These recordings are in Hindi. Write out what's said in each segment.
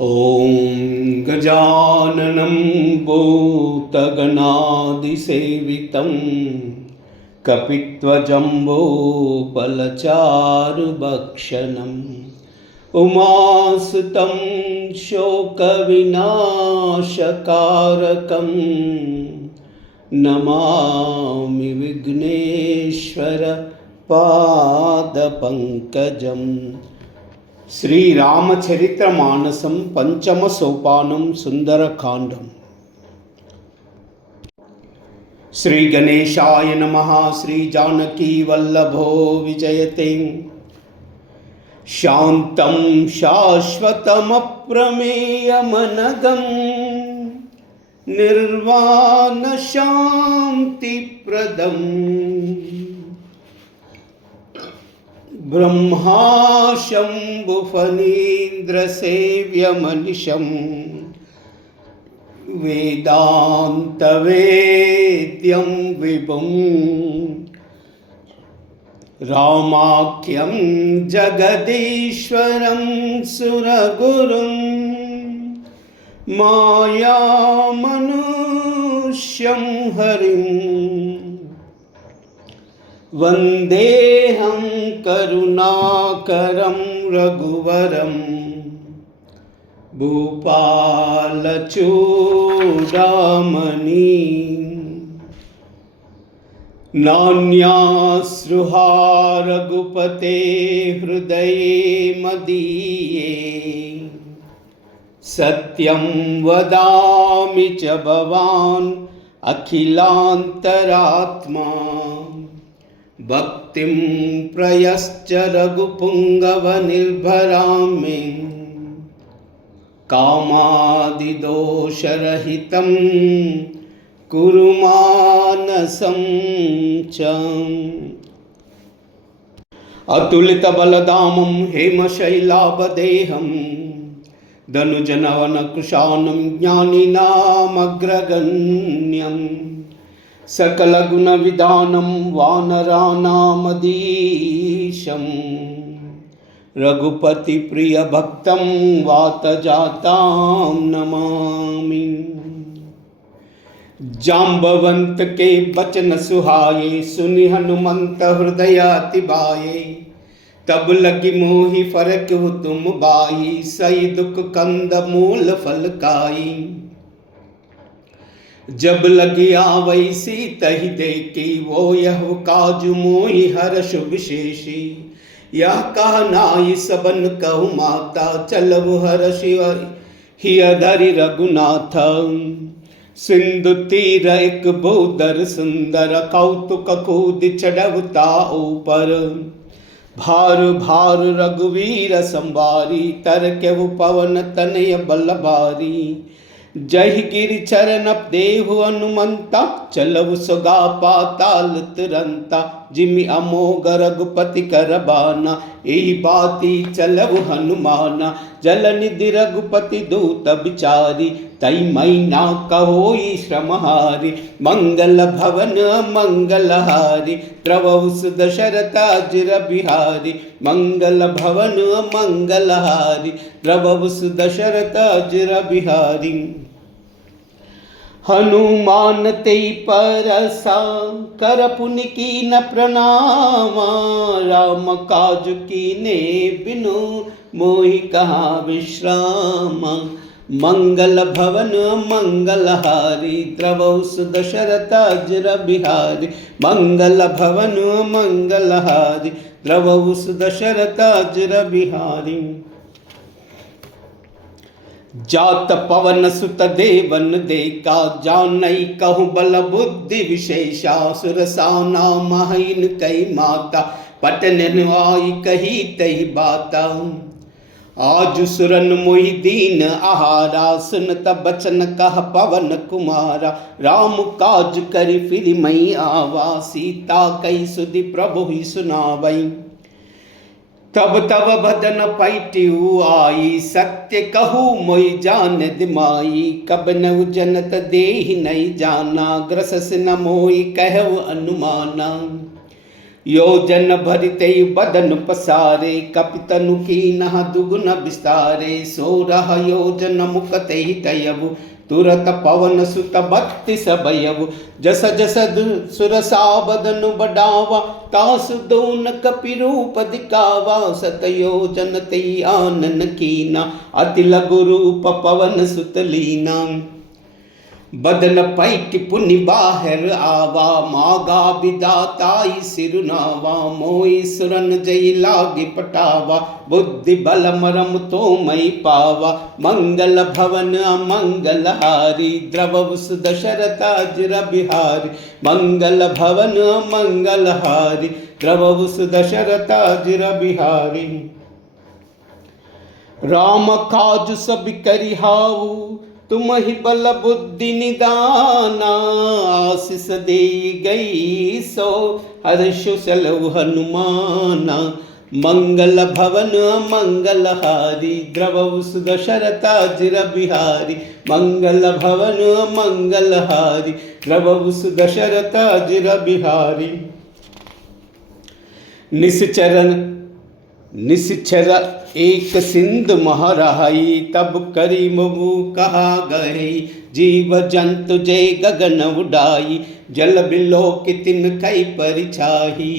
ॐ गजाननं भूतगणादिसेवितं कपित्वजम्बोफलचारुभक्षणम् उमासुतं शोकविनाशकारकं नमामि विघ्नेश्वर पादपङ्कजम्। श्री रामचरित्र मानसम पंचम सोपानम सुंदरकांडम। श्री गणेशाय नमः। श्री जानकी वल्लभो विजयते। शांतं शाश्वतमप्रमेयमनघं निर्वाण शांतिप्रदम् ब्रह्मा शम्भुफणीन्द्रसेव्यमनिशं वेदान्तवेद्यं विभुं रामाख्यं जगदीश्वरं सुरगुरुं मायामनुष्यं हरिम् वन्देऽहं करुणाकरं रघुवरं भूपालचूडामणि नान्यास्रुहा रघुपते हृदये मदीये सत्यं वदामि च भवान् अखिलान्तरात्मा भक्तिं प्रयश्च रघुपुङ्गवनिर्भरां मे कामादिदोषरहितं कुरु मानसं च। अतुलितबलधामं हेमशैलाभदेहं धनुजनवनकुशानं ज्ञानिनामग्रगण्यम् सकलगुणविधानं वानराणामधीशं रघुपतिप्रियभक्तं वातजातां नमामि। जाम्बवंत के बचन सुहाए सुनि हनुमंत हृदय अति भाए तब लगी मोहि फरक तुम बाई सही दुख कंद मूल फल खाई। जब लगी आवै सीतहि देखी वो यह काजु मोहि हर्ष विशेषी यह कह नाई सबन कहु माता चलव हर्ष हिय धरि रघुनाथ। सिंधु तीर एक भूधर सुंदर कौतुक कूद चढ़वता ऊपर भार भार रघुवीर संवारी तरकेहु पवन तनय बल भारी। जय गिरि चरण देहु हनुमंता चलव सुगा पाताल तुरंता जिमि अमोघ रघुपति कर बाना यही बाती चलव हनुमाना। जल निधि रघुपति दूत बिचारी तई मैना कहोई श्रमहारी मंगल भवन मंगलहारी द्रवहु दशरथ अजिर बिहारी मंगल भवन मंगलहारी द्रवहु दशरथ अजिर बिहारी। हनुमान ते परसा कर पुनि कीन प्रणामा राम काज कीने बिनु मोहि कहा विश्राम। मंगल भवन मंगलहारी द्रवहु दशरथ अजिर बिहारी मंगल भवन मंगलहारी द्रवहु दशरथ अजिर बिहारी। जात पवन सुत देवन देखा जानई कहु बल बुद्धि विशेषा सुरसाना महिन कई माता पटन आई कही तई बाता। आज सुरन मोहि दीन आहारा सुनत बचन कह पवन कुमारा राम काज करि फिर मई आवा सीता कई सुधि प्रभु ही सुनावई। तब तब बदन पैट्यू आई सत्य कहू मोई जान दिमाई कब नहु जनत देहि नहीं जाना ग्रसस न मोई कहु अनुमाना। योजन भरिते बदन पसारे, कपितनु की नह दुगुन विस्तारे। 16 योजन मुकते तयबु, तुरत पवन सुत 32 बयबु। जस जस सुरसा बदन बढ़ावा, तासु दोन कपि रूप दिखावा। 7 योजन ते आनन कीना, अति लघु रूप पवन सुत लीना। बदन पैठ पुनि बाहर आवा, मागा विदाताई सिरुनावा। मोई सुरन जय लागी पटावा, बुद्धि बल मरम तो मई पावा। मंगल भवन अमंगल हारी, द्रवस दशरथ अजिर बिहारी। मंगल भवन अमंगल हारी, द्रवस दशरथ अजिर बिहारी। राम काज सब करिहाऊ, तुम ही बल बुद्धि निदाना। आशीष दे गई सो हर्ष सलव हनुमाना। मंगल भवन मंगल हारी, द्रवस दशरथ अजिर बिहारी। मंगल भवन मंगल हारी, द्रवस दशरथ अजिर बिहारी। निश्चर एक सिंध महराई, तब करी मुमु कहा गई। जीव जंतु जय गगन उड़ाई, जल बिलो कि तिन कई परिछाही।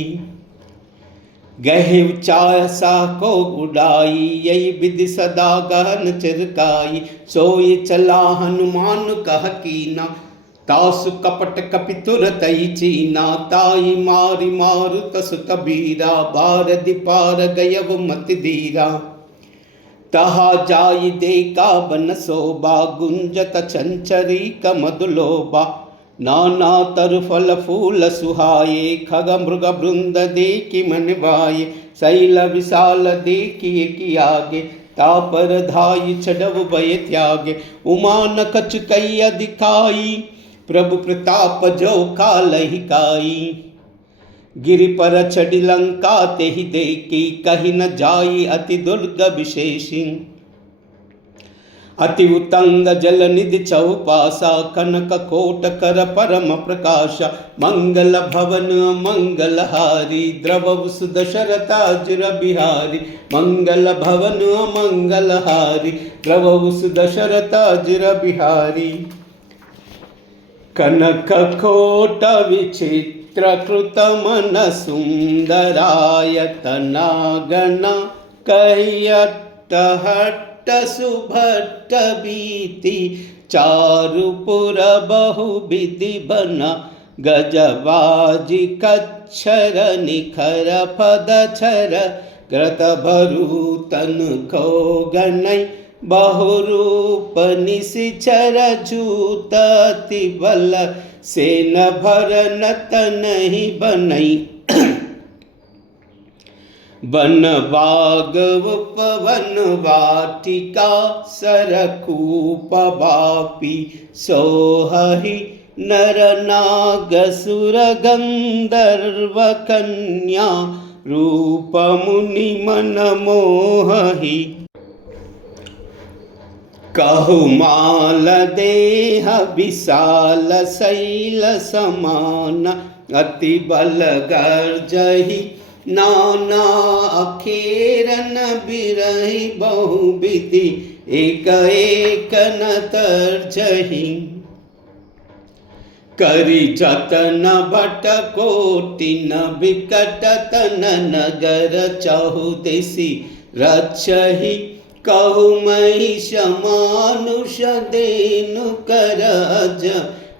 गहे चासा को उड़ाई, यही विधि सदा गहन चिरकाई। सोई चला हनुमान कह कीना, तासु कपट कपि तुरतई चीना। ताई मारी मारु तसु कबीरा, बारदि पार गयव मति धीरा। तहा जाई देखा बन शोभा, गुंजत चंचरी कमदुलोबा। नाना तरु फल फूल सुहाये, खग मृग बृंद देखि मन भाये। शैल विशाल देखिए कि आगे, तापर धाई छडव भय त्यागे। उमा न कछु कई दिखाई, प्रभु प्रताप जो कालहि काई। गिरि पर चढ़ी लंका ते ही देखी, कही न जाई अति दुर्ग विशेषी। अति उतंग जल निधि चौपासा, कनक कोट कर परम प्रकाशा। मंगल भवन मंगल हारी, द्रवस दशरथ अजिर बिहारी। मंगल भवन मंगल हारी, द्रवस दशरथ अजिर बिहारी। कनक कोट विचित्र कृत मन सुंदरायतना गणा। कह्यट हट्ट सुभट्ट बीति, चारुपुर बहु विधि बना। गजबाजी कच्छर निखर पदछर, ग्रत भरूतन को गणई। बहुरूप निशिचर झूत अति बल, सेन भरन तनहि बनई। वन बाग उपवन वाटिका, सरकूप बापी सोहहि। नर नाग सुर गंधर्व कन्या, रूप मुनि मन मोहहि। कहुमाल देह विशाल शैल समान, अति बल गर्जहि। नाना अखेरन बिरहि बहुविधि, एक एक न तर्जहि। करि जतन भट कोटि न बिकट तन, नगर चहुदिशि रक्षहि। कहु महिष मानुष देनु करज,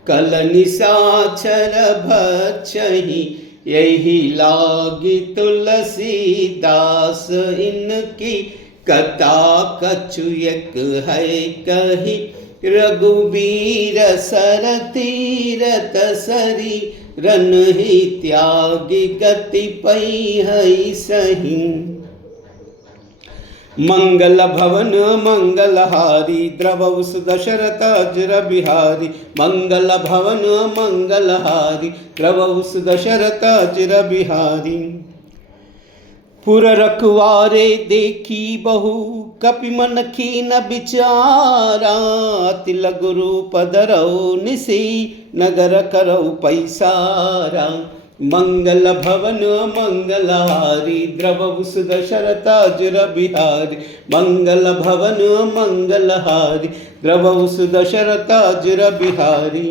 कल निशाचर भक्षहि। यही लागी तुलसीदास, इनकी कथा कछु एक है कही। रघुबीर सर तीरथ सरी, रन ही त्यागी गति पई है सही। मंगल भवन मंगल हारी, द्रवस दशरथ अजिर बिहारी। मंगल भवन मंगल हारी, द्रवस दशरथ अजिर बिहारी। पुर रखवारे देखी बहु, कपि मन कीन बिचारा। अति लघु रूप धरऊ निसी, नगर करऊ पैसारा। मंगल भवन मंगलहारी द्रवहु सुदशरथाजुर बिहारी मंगल भवन मंगलहारी द्रवहु सुदशरथाजुर बिहारी।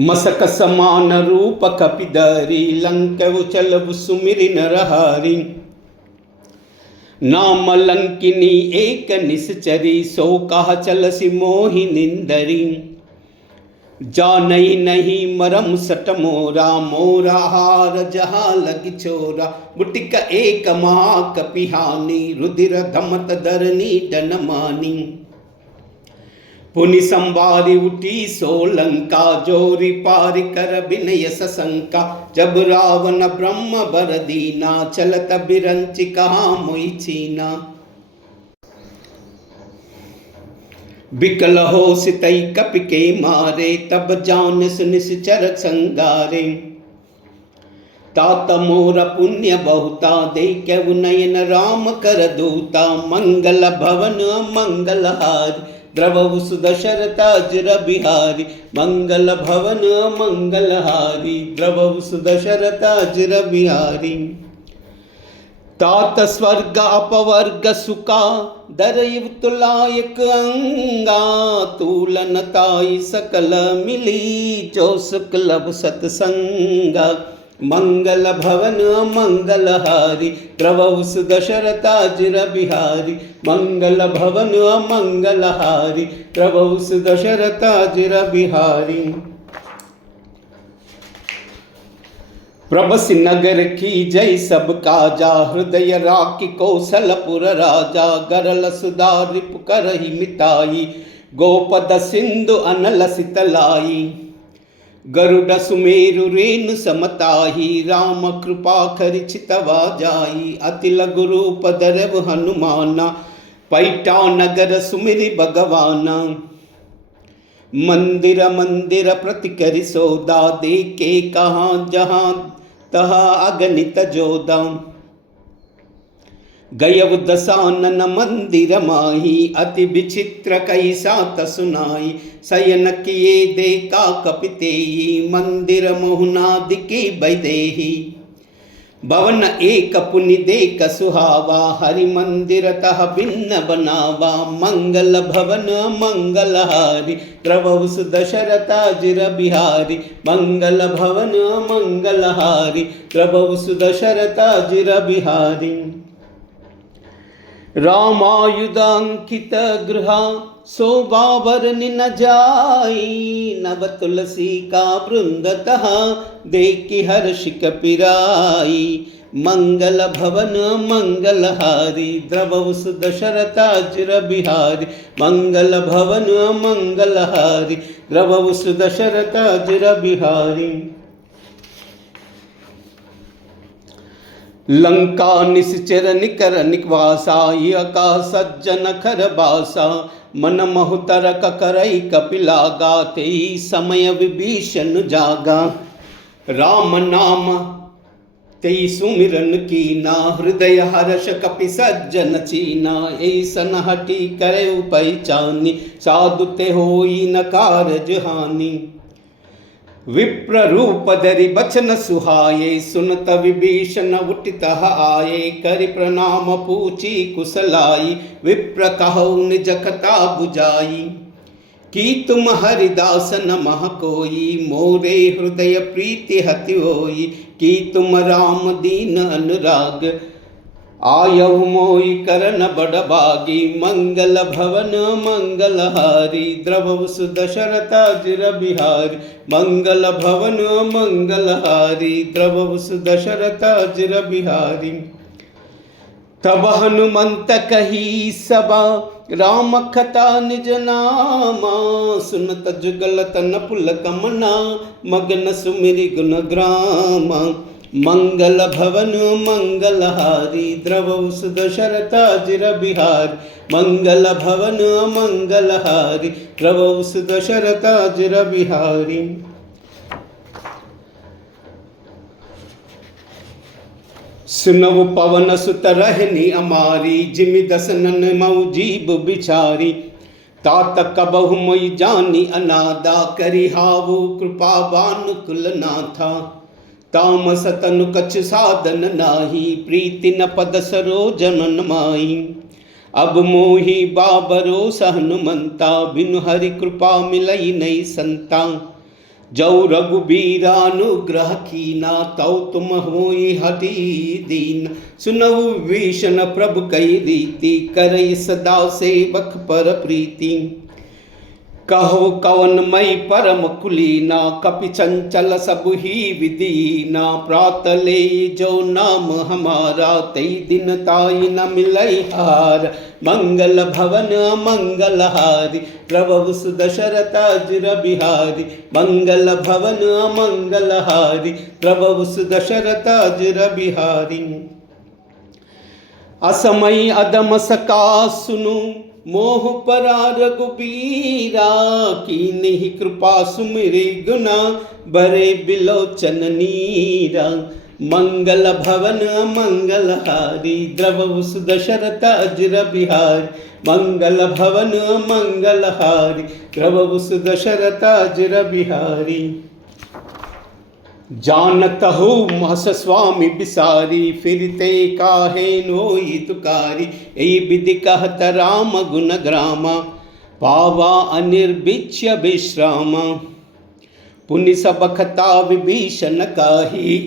मसक समान रूप कपिधरी लंक उचल सुमिरि नरहारी नाम लंकिनी एक निश्चरी सो कहा चलसी मोहि निंदरी जानई नहीं मरम सट मोरा मोरा हार जहा लग छोरा बुटिक एक महा कपिहानी रुधिर धमत धरनी डनमानी पुनि संवारी उठी सोलंका जोरी पारि कर विनय सशंका जब रावण ब्रह्म बर दीना चलत बिरंचि कहा मोई छीना बिकल हो सितई कपि के मारे तब जान सुनिश्चर संगारे तात मोर पुण्य बहुता देखु नयन राम कर दूता मंगल भवन मंगलहारी द्रवहु सुदशरथाजुर बिहारी मंगल भवन मंगलहारी द्रवहु सुदशरथाजुर बिहारी तात स्वर्ग अपवर्ग सुका दरयु तुलायक अंगा तूलन ताई सकल मिली जो सुख लब सतसंगा मंगल भवन मंगलहारी द्रवहु सुदशरथाजुर बिहारी मंगल भवन मंगलहारी द्रवहु सुदशरथाजुर बिहारी। प्रभसि नगर की जय सब काजा हृदय राखी कौशलपुर राजा गरल सुधा रिपु करहि मिटाई गोपद सिंधु अनल सितलाई गरुड़ सुमेरु रेणु समताही राम कृपा खरिचितवा जाई अति लघु रूप धरव हनुमाना पैठा नगर सुमिरि भगवाना मंदिर मंदिर प्रति करि सौदा देखे कहाँ जहाँ तहा अगणित जोदा गयव दसानन मंदिर माही अति विचित्र कैसा तसुनाई शयन किए देखा कपितेई मंदिर मोहनादिकी वैदेही भवन एक पुनि देख सुहावा हरि मंदिर तह भिन्न बनावा मंगल भवन मंगलहारी द्रवहु सुदशरथाजुर बिहारी मंगल भवन मंगलहारी द्रवहु सुदशरथाजुर बिहारी। रामायुधांकित गृहा शोभावरनि न जाई नव तुलसी का वृंदतः देखि हर्षि कपिराई मंगल भवन मंगलहारी द्रवहु सुदशरथाजुर बिहारी मंगल भवन मंगलहारी द्रवहु सुदशरथाजुर बिहारी। लंका निश्चर निकर निकवासा यका सज्जन खर बासा मन महुतर करई कपिलागा तेई समय विभीषण जागा राम नाम तेई सुमिरन कीना हृदय हर्ष कपि सज्जन चीना ऐसन हटी करे पहचानी साधु ते होई न कारज हानि विप्र रूप धरि बचन सुहाये सुनत विभीषण उठित आये करि प्रणाम पूछी कुशलाई विप्र कहु निज कथा बुझाई कि तुम हरिदास नमः कोई मोरे हृदय प्रीति हति होई कि तुम राम दीन अनुराग आयहु मोहि करन बड़भागी मंगल भवन मंगलहारी द्रवहु सुदशरथाजुर बिहारी मंगल भवन मंगलहारी द्रवहु सुदशरथाजुर बिहारी। तब हनुमंत कही सबा राम कथा निज नामा सुनत जुगल तन पुल कमना मगन सुमिरि गुण ग्रामा मंगल भवन मंगलहारी द्रवहु सुदशरथाजुर बिहारी मंगल भवन मंगलहारी द्रवहु सुदशरथाजुर बिहारी। सुनव पवन सुत रहनी अमारी जिमि दसनन मऊ जीव बिचारी तात कबहु मोई जानी अनादा करिहावु कृपावान कुलनाथा। तामस तनु कछ साधन नाही प्रीति न पद सरोज मन माई। अब मोहि बाबरो सहनुमंता बिनु हरि कृपा मिलई नहीं संता। जौ रघुबीरानुग्रह कीना तौ तुम होई हति दीन। सुनहु विभीषण प्रभु कई रीति करई सदा सेवक पर प्रीति। कहो कवन मई परम कुलीना कपि चंचल सब ही विदीना। प्रात ले जो नाम हमारा तई दिन ताई न मिलई हार। मंगल भवन मंगल हारी प्रभु सुदशरथ अजर बिहारी। मंगल भवन मंगल हारी प्रभु सुदशरथ अजर बिहारी। असमय अदम सका सुनु मोह परा रघुबीरा। की नहीं कृपा सुमिरे गुना भरे बिलोचन नीरा। मंगल भवन मंगल हारी द्रवहु सुदशरथ अजर बिहारी। मंगल भवन मंगल हारी द्रवहु सुदशरथ अजर बिहारी। जानत हो महस स्वामी बिसारी फिरते काहे नोई तुकारी। यही विधि कहत राम गुण ग्रामा पावा अनिर्बिच्य विश्रामा। पुनि सब खता विभीषण काही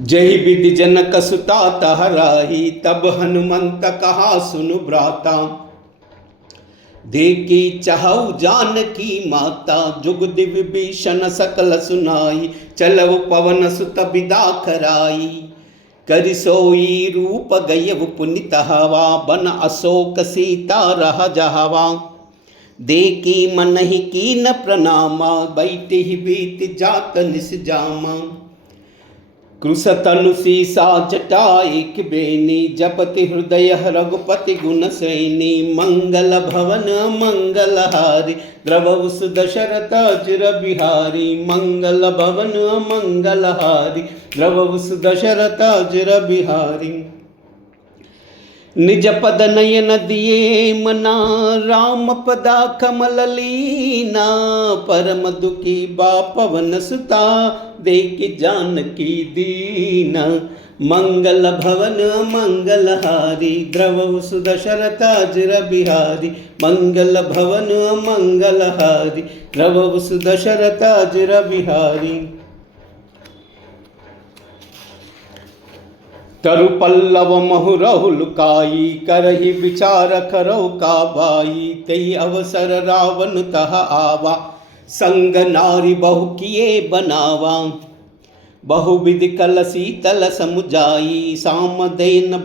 जही विधि जनक सुता तहराही। तब हनुमंत कहा सुनु भ्राता देखी चहु जानकी माता। जुगदि विभीषण सकल सुनाई चलव पवन सुत बिदा कराई। करि सोई रूप गयव पुनित हवा बन अशोक सीता रह जहवा। देखी मन ही कीन प्रणामा बैठि ही बीत जात निस जामा। कृश तनु सीसा जटा एक बेनी जपति हृदय रघुपति गुण सैनी। मंगल भवन मंगल हारी द्रवहु सुदशरथ अजर बिहारी। मंगल भवन मंगल हारी द्रवहु सुदशरथ अजर बिहारी। निज पद नयन दिए मना राम पदा कमल लीना। परम दुखी बा पवन सुता देखि जानकी दीना। मंगल भवन मंगल हारी द्रवहु सुदशरथ अजर बिहारी। मंगल भवन मंगल हारी द्रवहु सुदशरथ अजर बिहारी। तरु पल्लव महु रहुल काई करहि विचार करौ का बाई। तई अवसर रावण तह आवा संग नारी बहु किए बनावा। बहुविधि कल शीतल समुझाई साम देन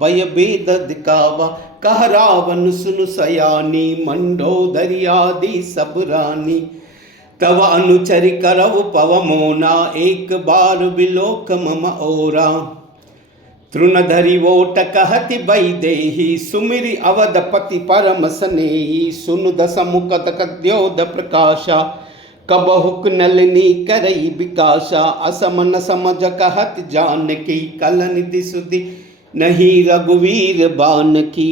भय भेद दिखावा। कह रावण सुनु सयानी मंडोदरी आदि सब रानी। तव अनुचरि करव पव मोना एक बार बिलोक मम ओरा। तृणधरि वोट कहति वैदेही सुमिरि अवधपति परम स्नेही। सुनु दस मुकत कद्योध प्रकाशा कबहुक नलिनी करई विकासा। असमन समझ कहत जानकी कल निधि सुधि नहीं रघुवीर बान की।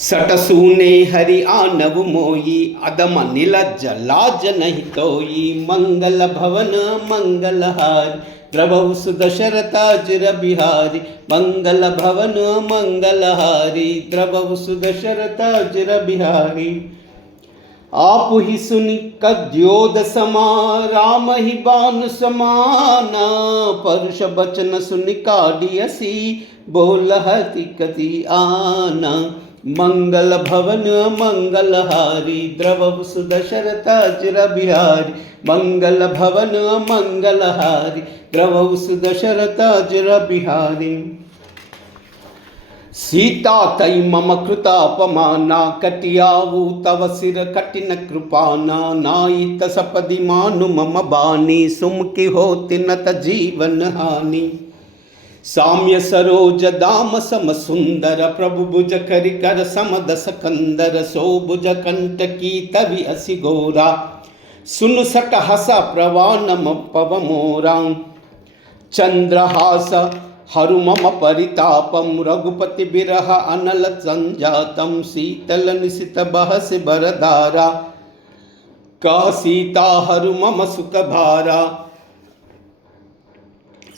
सट सूने हरि आनव मोई अदम नीलज लाज नहीं तोई। मंगल भवन मंगल हारी द्रवहु सुदशरथ अजर बिहारी। मंगल भवन मंगल हारी द्रवहु सुदशरथ अजर बिहारी। आप ही सुनि कद्योद समा राम ही बान समाना। परुष बचन सुनि काढ़ियसी बोलहति कति आना। मंगल भवन मंगल हारी द्रवहु सुदशरथ अजर बिहारी। मंगल भवन मंगल हारी द्रवहु सुदशरथ अजर बिहारी। सीता तई मम कृतापमाना कटियावु तव सिर कठिन कृपाना। नाई तसपदि मानु मम बानी सुमकि होति नत जीवन हानि। साम्य सरोज दाम सम सुंदर प्रभु भुज करि कर समदस कंदर। सो भुज कंठ की तवि असि गोरा सुन सट हस प्रवान पव मोरा। चंद्रहास हरु मम परितापम रघुपति बिरह अनल संजातम शीतल निशित बहस बरधारा का सीता हरु मम सुख भारा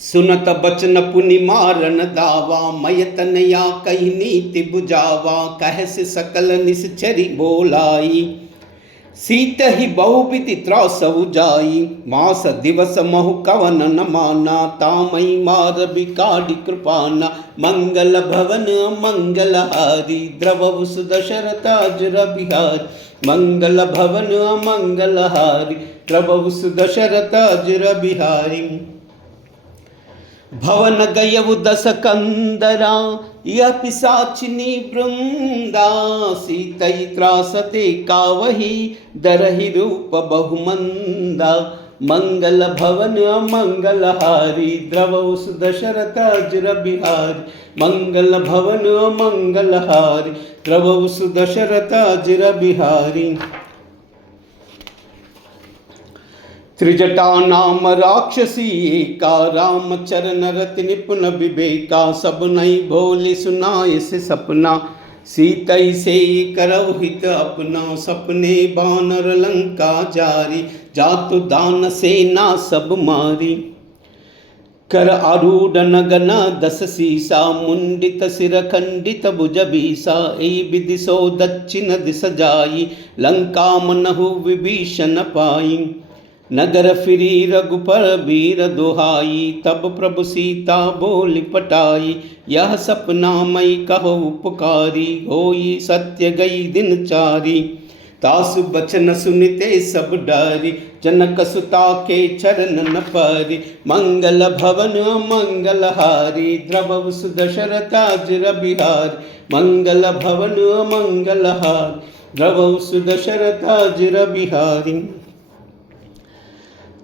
सुनत बचन पुनि मारन दावा मय तनया कही नीति बुझावा कह से सकल निश्चरी बोलाई सीत ही बहुविधि त्रासु जाई मास दिवस महु कवन न माना तामई मार बिकाड़ी कृपाना मंगल भवन मंगल हारी द्रव सुदशरथ अजर बिहारी मंगल भवन मंगल हारी द्रव सुदशरथ अजर बिहारी भवन गयउ दस कंदरा यह पिशाचिनी वृंदा सीतई त्रासते कावही दरहि रूप बहुमंदा मंगल भवन मंगल हारी द्रवौ सुदशरथ अजर बिहारी मंगल भवन मंगल हारी द्रवौ सुदशरथ अजर बिहारी त्रिजटा नाम राक्षसी का राम चरण रति निपुण विवेका सब नई भोली सुनाए से सपना सीतई से करौ हित अपना सपने बानर लंका जारी जातु दान सेना सब मारी कर आरूढ़ नगन दस सीसा मुंडित सिर खंडित भुज बीसा ए विधि सो दक्षिण दिश जाई लंका मनहु विभीषण पाई नगर फिरी रघुपर वीर दुहाई तब प्रभु सीता बोली पटाई यह सपना मई कहो उपकारी होई सत्य गई दिन चारी तासु बचन सुनिते सब डारी जनक सुता के चरण न पारी मंगल भवन मंगल हारी द्रव सुदशरथ अजर बिहारी मंगल भवन मंगल हारी द्रव सुदशरथ अजर बिहारी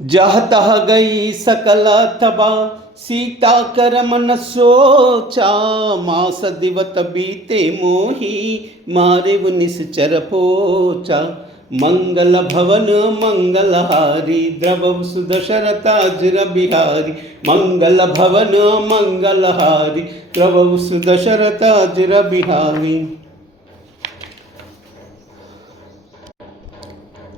जह तह गई सकल तबा सीता कर मन सोचा मास दिवत बीते मोही मारे निश्चर पोचा मंगल भवन मंगल हारी द्रव सुदशरथ अजर बिहारी मंगल भवन मंगल हारी द्रव सुदशरथ अजर बिहारी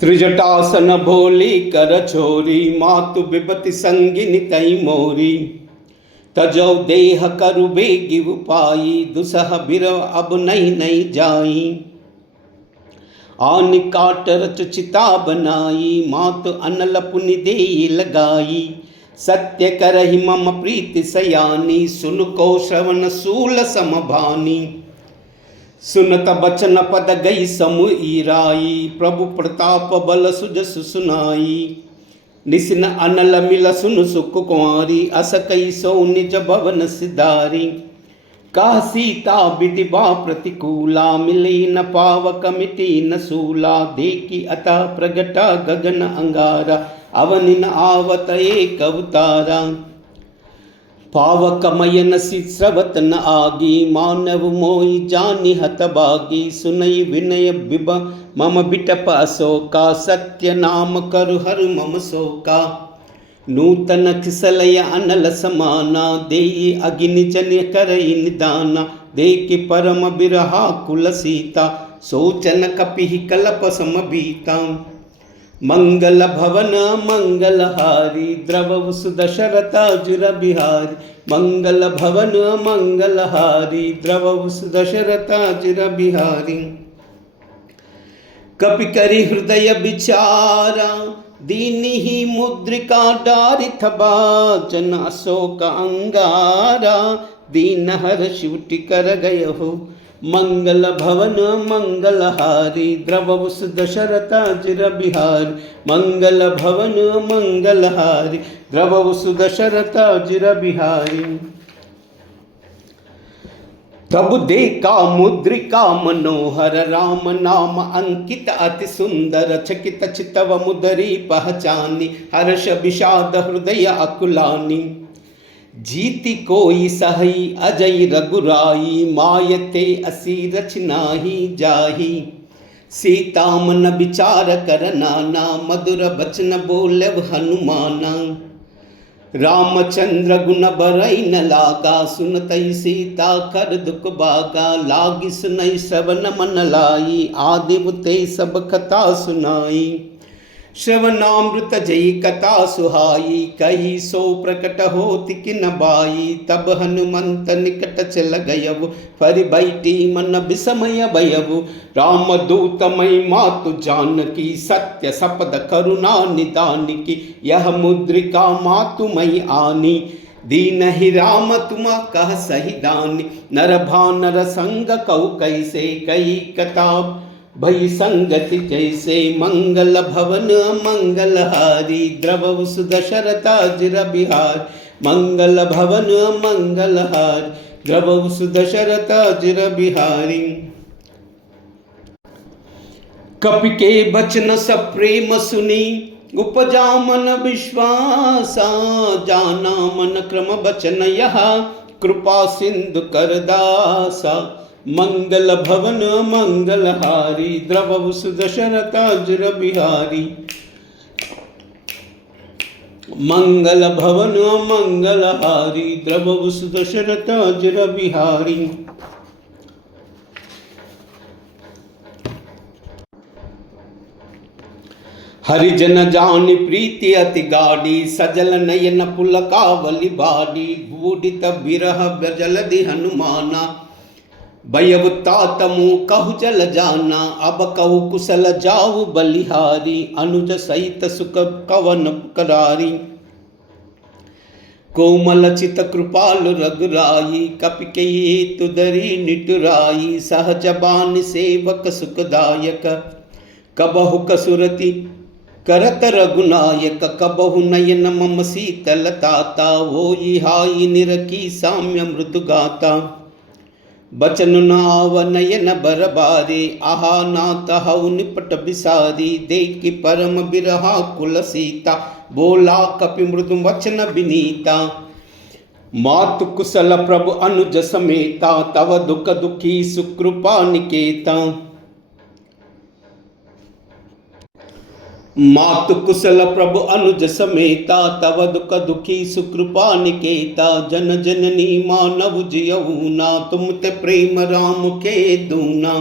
त्रिजटासन भोली कर छोरी मातु विपति संगिनी तई मोरी तजौ देह करु बेगी उपाई दुसह बिरव अब नहीं नहीं जाई आन काट रच चिता बनाई मातु अनल पुनि दे लगाई सत्य करहि मम प्रीति सयानी सुन को श्रवण सूल समभानी सुनत बचन पद गई समु ईराई प्रभु प्रताप बल सुजस सुनाई निसिन अनल मिल सुन सुख कुंवारी अस कई सो निज भवन सिधारी कह सीता विधिबा प्रतिकूला मिली न पावक मिटी न सूला देखी अतः प्रगटा गगन अंगारा अवनिन आवत एक अवतारा पावक मयन स्रवत न आगी मानव मोई जानि हत बागी सुनई विनय बिब मम बिटप अशोका सत्य नाम करु हर मम शोका नूतन खिसलय अनल समाना देई अग्नि जन करई निदाना देखि परम बिरहा कुल सीता सोचन कपि कलप समबीता मंगल भवन मंगल हारी द्रव सुदशरथ अजर बिहारी मंगल भवन मंगल हारी द्रव सुदशरथ अजर बिहारी कपि करि हृदय विचारा दीनी ही मुद्रिका डारि थबा जन अशोक अंगारा दीन हर शिवटि कर गय हो मंगल भवन मंगल हारी द्रव सुदशरथ अजर बिहारी मंगल भवन मंगल हारी द्रव सुदशरथ अजर बिहारी तब देखा मुद्रिका मनोहर राम नाम अंकित अति सुंदर चकित चितव मुदरी पहचानी हर्ष विषाद हृदय अकुलानी जीति कोई सही अजय रघुराई मायते असी रचनाही जाही सीता मन विचार कर नाना मधुर बचन बोलव हनुमाना रामचंद्र गुण बरई न लागा, सुनतई सीता कर दुख बागा। लागी सुनई श्रवण मन लाई, आदिव ते सब कथा सुनाई। श्रवणामृत जई कथा सुहाई, कही सो प्रकट होति किन बाई। तब हनुमंत निकट चल गयव, फरि बैठी मन विस्मय भयउ। राम दूत मई मातु जानकी, सत्य सपद करुणा निदान की। यह मुद्रिका मातु मई आनी, दीन ही राम तुम कह सही दानी। नर भानर संग कहु कैसे, कही कथा भई संगति जैसे। मंगल भवन मंगलहारी, द्रवहु सुदशरथ अजिर बिहार। मंगल भवन मंगलहारी, द्रवहु सुदशरथ अजिर बिहारी। कपि के बचन सब प्रेम सुनी, उपजा मन विश्वासा। जाना मन क्रम बचन यह, कृपा सिंधु कर दासा। मंगल भवन मंगलहारी, द्रवहु सुदशरथ अजिर बिहारी। मंगल भवन मंगलहारी, द्रवहु सुदशरथ अजिर बिहारी। हरिजन जानि प्रीति अति गाढ़ी, सजल नयन पुलकावली बाड़ी। बूढ़ित बिरह जलधि हनुमाना, भयउ तात मुँह कहु जल जाना। अब कहु कुशल जाऊ बलिहारी, अनुज सहित सुख कवन करारी। कोमल चित कृपाल रघुराई, कपिकेयी हेतु धरि निटुराई। सहज बान सेवक सुखदायक, कबहु कसुरति करत रघुनायक। कबहु नयन मम शीतल ताता, होई हाई निरखी साम्य मृदु गाता। बचन नाव नयन बरबारे, आहा नाथ हऊ निपट बिसारी। देखि परम बिरहा कुल सीता, बोला कपि मृदु वचन विनीता। मातु कुशल प्रभु अनुज समेता, तव दुख दुखी सुकृपा निकेता। मातु कुशल प्रभु अनुज समेता, तव दुख दुखी सुकृपा निकेता। जन जननी मानव जियऊना, तुम ते प्रेम राम के दूना।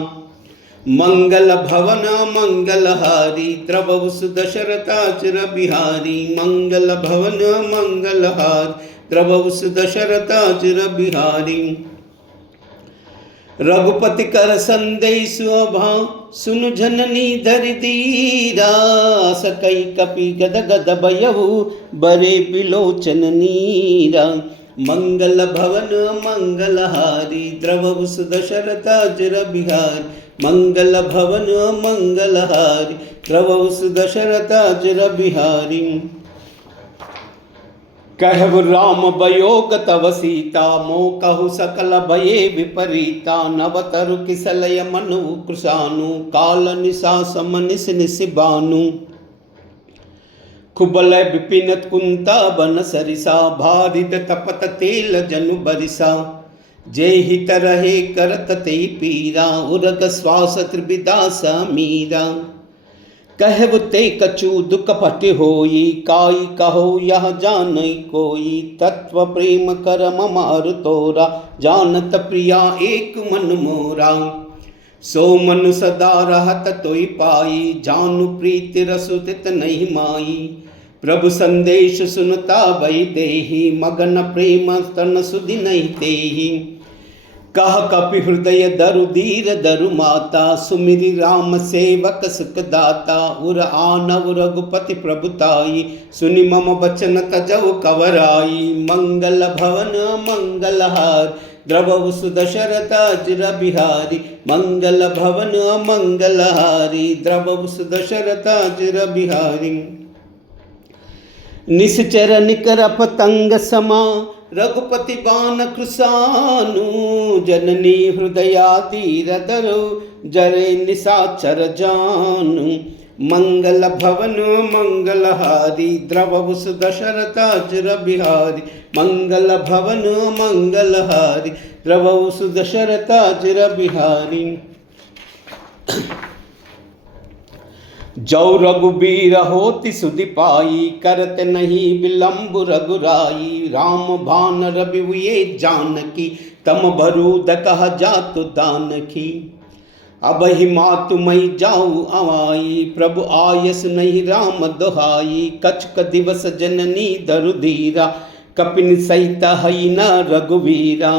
मंगल भवन मंगलहारी, द्रवहु सुदशरथ अजिर बिहारी। मंगल भवन मंगलहारी, द्रवहु सुदशरथ अजिर बिहारी। रघुपति कर संदेश अभाव, सुनु जननी धरि धीरा। सकई कपि गद गद भयउ, बरे बिलोचन नीरा। मंगल भवन मंगलहारी, द्रवहु सुदशरथ अजिर बिहारी। मंगल भवन मंगलहारी, द्रवहु सुदशरथ अजिर बिहारी। कहु राम बयोग तव सीता, मोह कहु सकल भये विपरीता। नव तरु किसलय मनु कृशानु, काल निशा सम निस निस बानु। कुबलय विपिन कुंता बन सरिसा, भारित तपत तेल जनु बरिसा। जय हित रहे करत ते पीरा, उरग श्वास त्रिविदा मीरा। कहु ते कछु दुख पटि होई, काई कहो यह जानई कोई। तत्व प्रेम कर ममार तोरा, जानत प्रिया एक मन मोरा। सो मनु सदा रहत तोई पाई, जानु प्रीति रसु तित नहीं माई। प्रभु संदेश सुनता भई देहि, मगन प्रेम तन सुधि नहीं तेहि। कह कपि हृदय दरु धीर दरु माता, सुमिरि राम सेवक सुख दाता। उर आनव रघुपति प्रभुताई, सुनि मम बचन तजौ कवराई। मंगल भवन मंगलहारी, द्रवहु सुदशरथ अजिर बिहारी। मंगल भवन मंगलहारी, द्रवहु सुदशरथ अजिर बिहारी। निश्चर निकर पतंग समा, रघुपति बान कृशानु। जननी हृदया धीर धरु, जरे निशाचर जानु। मंगल भवन मंगलहारी, द्रवहु सुदशरथ अजिर बिहारी। मंगल भवन मंगलहारी, द्रवहु सुदशरथ अजिर बिहारी। जौ रघुबीर होति सुधि पाई, करत नहीं विलंब रघुराई। राम भान रवि ये जानकी, तम बरूद कह जातु दानकी। अब ही मातु मई जाऊ अवाई, प्रभु आयस नहीं राम दोहाई। कछक दिवस जननी दरुधीरा, कपिन सहित हई न रघुवीरा।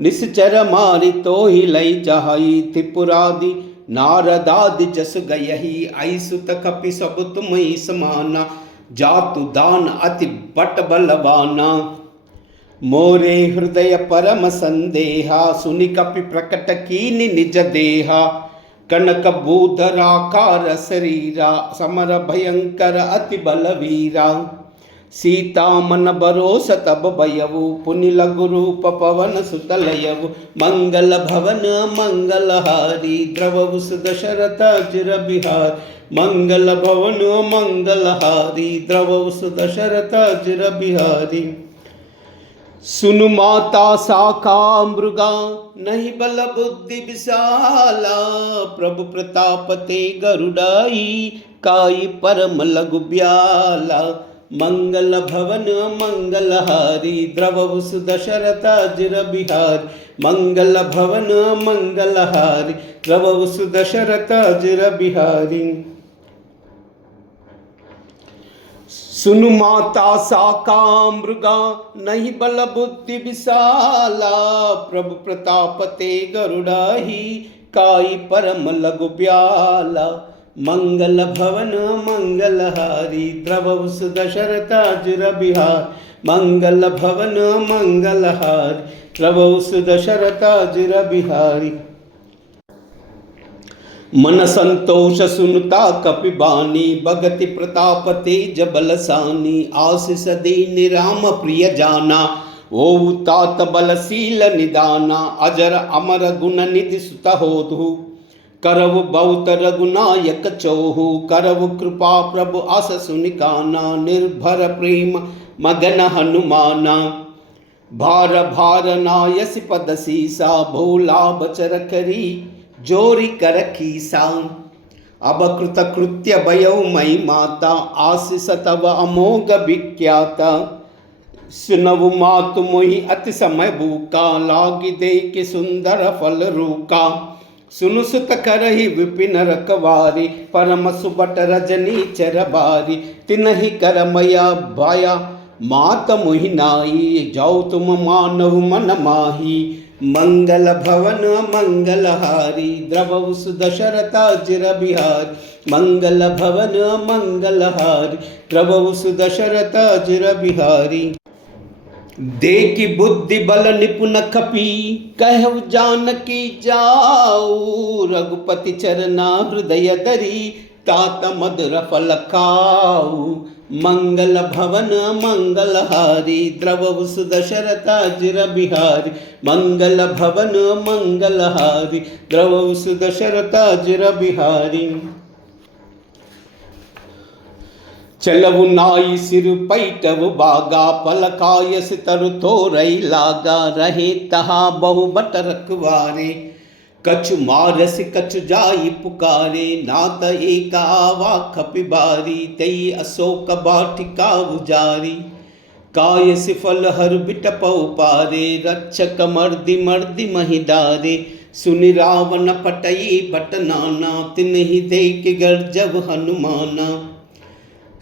निश्चर मारि तो ही लई जहाई, त्रिपुरादि नारदादि जस गयही। आई सुत कपि सब तुमहि समाना, जातु दान अति बट बलवाना। मोरे हृदय परम संदेहा, सुनि कपि प्रकट कीनि निज देहा। कनक बूधराकार शरीरा, समर भयंकर अति बलवीरा। सीता मन बरोस तब भयऊ, पुनि लघु रूप पवन सुतलयऊ। मंगल भवन मंगलहारी, द्रवहु दशरथ अजिर बिहार। मंगल भवन मंगलहारी, द्रवहु दशरथ अजिर बिहारी। सुनु माता शाखा मृगा, नहीं बल बुद्धि विशाला। प्रभु प्रताप ते गरुड़ाई, काई परम लघु ब्याला। मंगल भवन मंगलहारी, द्रवहु दशरथ अजिर बिहारी। मंगल भवन मंगलहारी, द्रवहु दशरथ अजिर बिहारी। सुनु माता शाखा मृगा, नहीं बल बुद्धि विशाला। प्रभु प्रताप ते गरुड़ाही, काई परम लघु ब्याला। मंगल भवन मंगलहारी, द्रवहु दशरथ अजिर बिहारी। मंगल भवन मंगलहारी, द्रवहु दशरथ अजिर बिहारी। मन संतोष सुनता कपिबानी, भगति प्रताप तेज बलसानी। आशीष दीन राम प्रिय जाना, ओऊ तात बलशील निदाना। अजर अमर गुण निधि सुत होधु, करव बहुत रघुनायक चोहु। करव कृपा प्रभु आस सुनिकाना, निर्भर प्रेम मगन हनुमाना। भार भार नायसि पद सीसा, भोला बचर करी जोरी कर कीसा। अब कृत कृत्य भयउ मई माता, आशीष तव अमोघ विख्याता। सुनवु मातु मोहि अति समय भूका, लागी दे कि सुंदर फल रूका। सुनु सुत करहि विपिन रखवारी, परम सुबट रजनी चर बारी। तिनहि कर मया भाया, मात मोहि नाई। जाऊ तुम मानव मन माही, मंगल भवन मंगलहारी। द्रवहु दशरथ अजिर बिहारी। मंगल भवन मंगलहारी, द्रवहु दशरथ अजिर बिहारी। देखि बुद्धि बल निपुण खपी, कहु जानकी जाऊ। रघुपति चरना हृदय धरी, तात मधुर फल खाऊ। मंगल भवन मंगलहारी, द्रवहु दशरथ अजिर बिहारी। मंगल भवन मंगलहारी, द्रवहु दशरथ अजिर बिहारी। चलवु नाई सिर पैटव बागा, पलकायस तरु थोरई लागा। रहे तहा बहु बट रखवारे, कछु मारस कछु जाई पुकारे। नात एक आवा खपिबारी, तई अशोक बाटिका उजारी। कायस फल हर बिटपौ पारे, रक्षक मर्दि मर्दि महिडारे। सुनि रावण पटई बट नाना, तिन्हि देख गर्जव हनुमाना।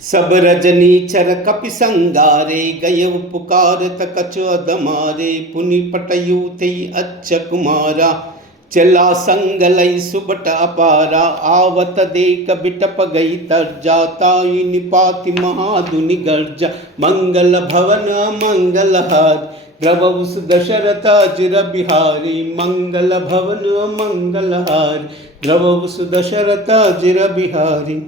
सब रजनी चर कपि संगारे, गयव पुकारत कछु अदमारे। पुनि पटयु तई अच्छ कुमारा, चला संग लई सुबट अपारा। आवत देख बिटप गई तरजा, ताई निपाति महाधुनि गर्जा। मंगल भवन मंगलहारी, द्रवहु दशरथ अजिर बिहारी। मंगल भवन मंगलहारी, द्रवहु दशरथ अजिर बिहारी।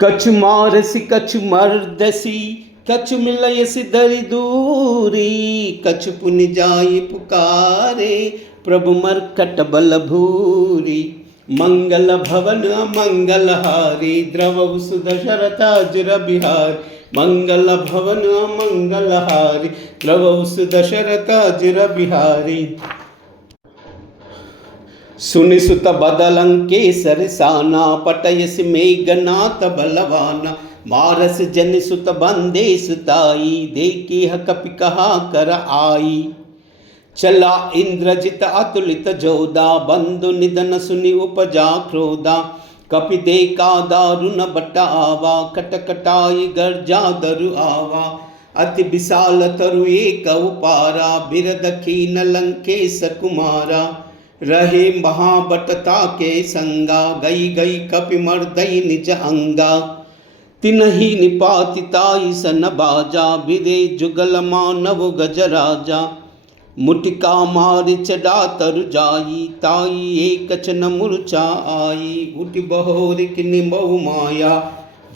कछु मारसी कछु मर्दसी, कछु मिलयसि दरि दूरी। कछु पुनि जाई पुकारे, प्रभु मर्कट बल भूरी। मंगल भवन मंगलहारी, द्रवहु दशरथ अजिर बिहारी। मंगल भवन मंगलहारी, द्रवहु दशरथ अजिर बिहारी। सुनि सुत बदलंके सरसाना पटयस मेघनाथ बलवाना मारस जन सुत बंदे सुताई देखी कपि कहा कर आई चला इंद्रजित अतुलित जोदा बंधु निधन सुनि उपजा क्रोधा कपि देखा दारुण बटावा कटकटाई गर्जा दरु आवा अति विशाल तरु एक उपारा बिरद खीन लंकेश कुमारा रहे महाबटता के संगा गई गई कपि मर्दई निज अंगा तिनहि निपातिताई सन बाजा बिरे जुगल मानव गजराजा मुटिका मारि चढ़ा तरु जाई ताई एक चन मूर्छा आई उठ बहोर किनि बहु माया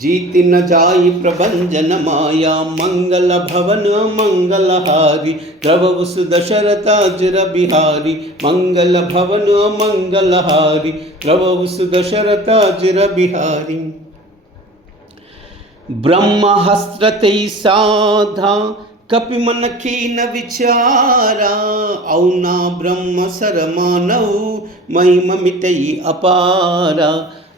जीति न जाई प्रभंजन माया मंगल भवन मंगलहारी प्रभु सुदशरथ अजर बिहारी मंगल भवन मंगलहारी प्रभु सुदशरथ अजर बिहारी ब्रह्महस्त्रते साधा कपि मन खीन विचारा औना ब्रह्म सरमानव महिम मिटई अपारा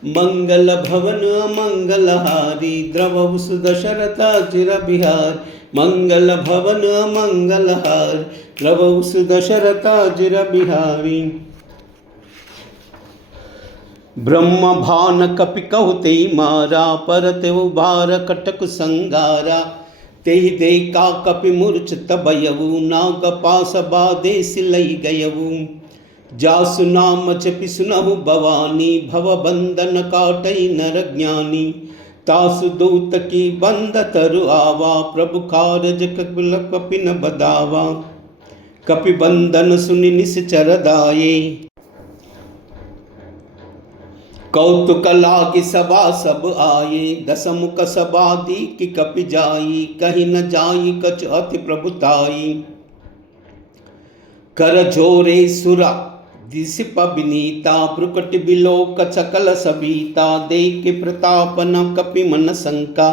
मंगल भवन मंगलहारी द्रवहु सुदशरथ अजर बिहारी मंगल भवन मंगलहारी द्रवहु सुदशरथ अजर बिहारी ब्रह्म भान कपि कहते मारा परत उबार कटक संगारा तेहि देखा कपि मूर्छित भयऊ नाग पास बाधे सिलई गयऊ जासु नाम जपि सुनहु भवानी भव बंधन काटई नर ज्ञानी तासु दूत की बंद तरु आवा प्रभु कारज कपि न बदावा कपि बंधन सुनि निश्चर दाये कौतुक लागी सभा सब आये दसमुख सबादी की कपि जाई कहीं न जाई कछ अति प्रभुताई कर जोरे सुरा दिसिप विनीता प्रकट बिलोक सकल सबीता देख के प्रताप न कपि मन शंका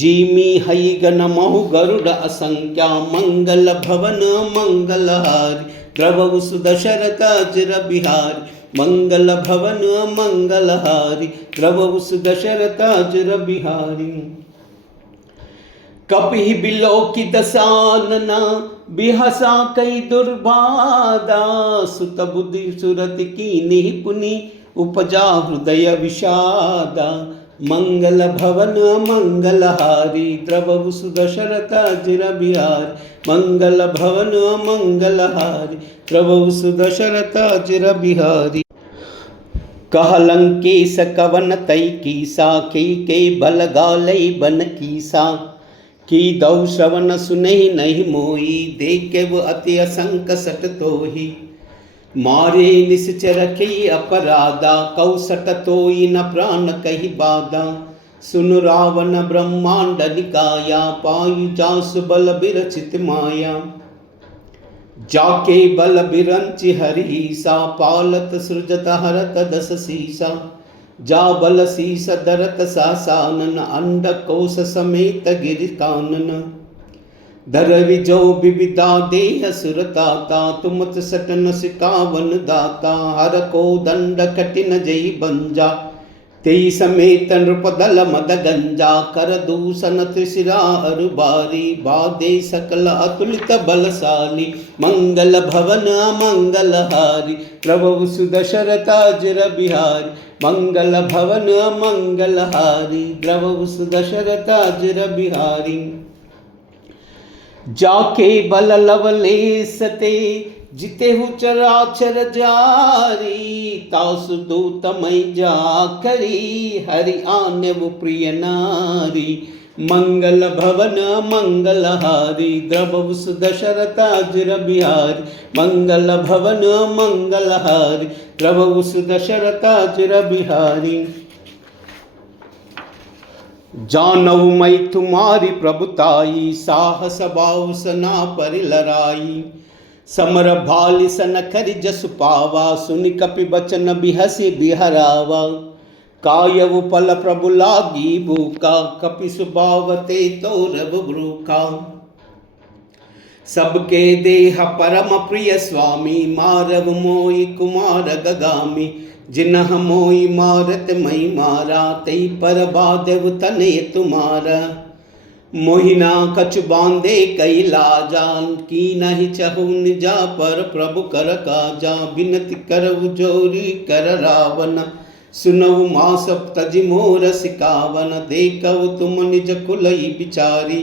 जीमी हई गण महु गरुड़ असंख्या मंगल भवन मंगलहारी द्रवहु सुदशरथ अजर बिहारी मंगल भवन मंगलहारी द्रवहु सुदशरथ अजर बिहारी कपि बिलोकी दसानना बिहसा कई दुर्बादा सुत बुद्धि सुरत की निपुनि उपजा हृदय विषादा मंगल भवन मंगलहारी द्रवहु सुदशरथ अजर बिहारी मंगल भवन मंगलहारी द्रवहु सुदशरथ अजर बिहारी कह लंकेश कवन तई कीसा के बल गालई बन कीसा की दौ श्रवण सुनहि नहीं मोई देखे वो अति असंक सट तोहि मारे निश्चर रखी अपराधा कौसट तोई न प्राण कही बाधा सुन रावण ब्रह्मांड निकाया पायु जासु बल बिरचित माया जाके बल बिरंचि हरिसा पालत सृजत हरत दस सीसा जा बल शीस दरत सासानन अंड कोश समेत गिरि कानन धर विजो विविधा देह सुरताता तुमत सटन सिकावन दाता हर को दंड कठिन जई बंजा तेई समेत नृपदल मद गंजा कर दूषण त्रिशिरा अरुबारी बादे सकल अतुलित बलशाली मंगल भवन मंगलहारी प्रभु सुदशरथ अजर बिहारी मंगल भवन मंगलहारी प्रभु सुदशरथ अजर बिहारी जाके बल लवलेसते जितेहु चराचर जारी तासु दूतमय जाकरी हरि आन्यव प्रिय नारी मंगल भवन मंगलहारी द्रवहु सुदशरथ अजर बिहारी मंगल भवन मंगलहारी द्रवहु सुदशरथ अजर बिहारी जानऊ मई तुम्हारी प्रभुताई साहस बाहु सना पर लड़ाई समर भालि सन खरि जसु पावा सुनि कपि बचन बिहसि बिहरावा कायव पल प्रभु लागी भूखा कपि सुबावते तोरब ब्रूखा सबके देह परम प्रिय स्वामी, मारव मोई कुमार गगामी। जिनह मोई मारत मई मारा, तई पर बादेव तने तुम्हारा। मोहिना कछु बांधे कई लाजा, की नहीं चहु निजा पर प्रभु कर काजा। बिनती करव जोरी कर रावण, सुनव माँ सब तज मोर सिकावन। देखव तुम निज कुलई बिचारी,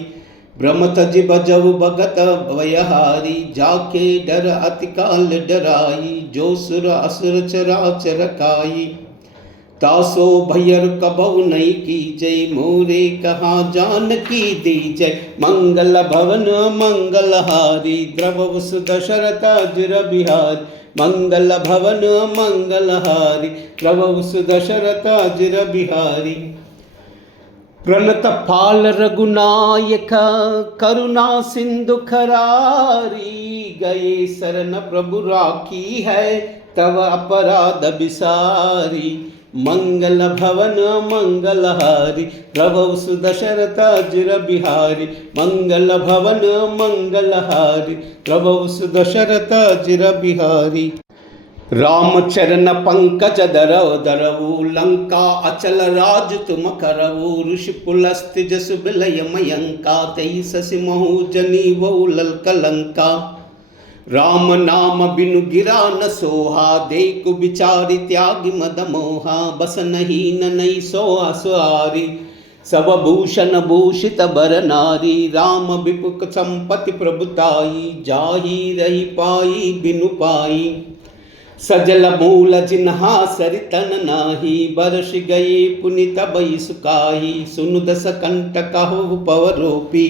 ब्रह्म तज बजव भगत भयहारी। जाके डर अति काल डराई, जो सुर असुर चराचर काई। तासो भैयर कबहु नहीं कीजय, मोरे कहा जानकी दीजय। मंगल भवन मंगलहारी, द्रवहु सुदशरथ अजिर बिहारी। मंगल भवन मंगलहारी, द्रवहु सुदशरथ अजिर बिहारी। प्रणत फाल रघुनायक, करुणा सिंधु खरारी। गए शरण प्रभु राखी है, तव अपराध बिसारी। मंगल भवन मंगलहारी, द्रवहु सुदशरथ अजिर बिहारी। मंगल भवन मंगलहारी, द्रवहु सुदशरथ अजिर बिहारी। रामचरण पंकज धरव धरऊ, लंका अचल राज तुम करऊ। ऋषि पुलस्त्य जसु बिलय मयंका, तई ससि महु जनी वो ललकलंका। राम नाम बिनु गिरा न सोहा, देखु बिचारी त्यागी मद मोहा। बस नहीं नई सो असुआरी, सब भूषण भूषित बर नारी। राम विपुक संपत्ति प्रभुताई, जाही रही पाई बिनु पाई। सजल मूल जिन्हा सरितन नाही, बरस गए पुनित बई सुकाही। सुनु दस कंठ कहो पवरोपी,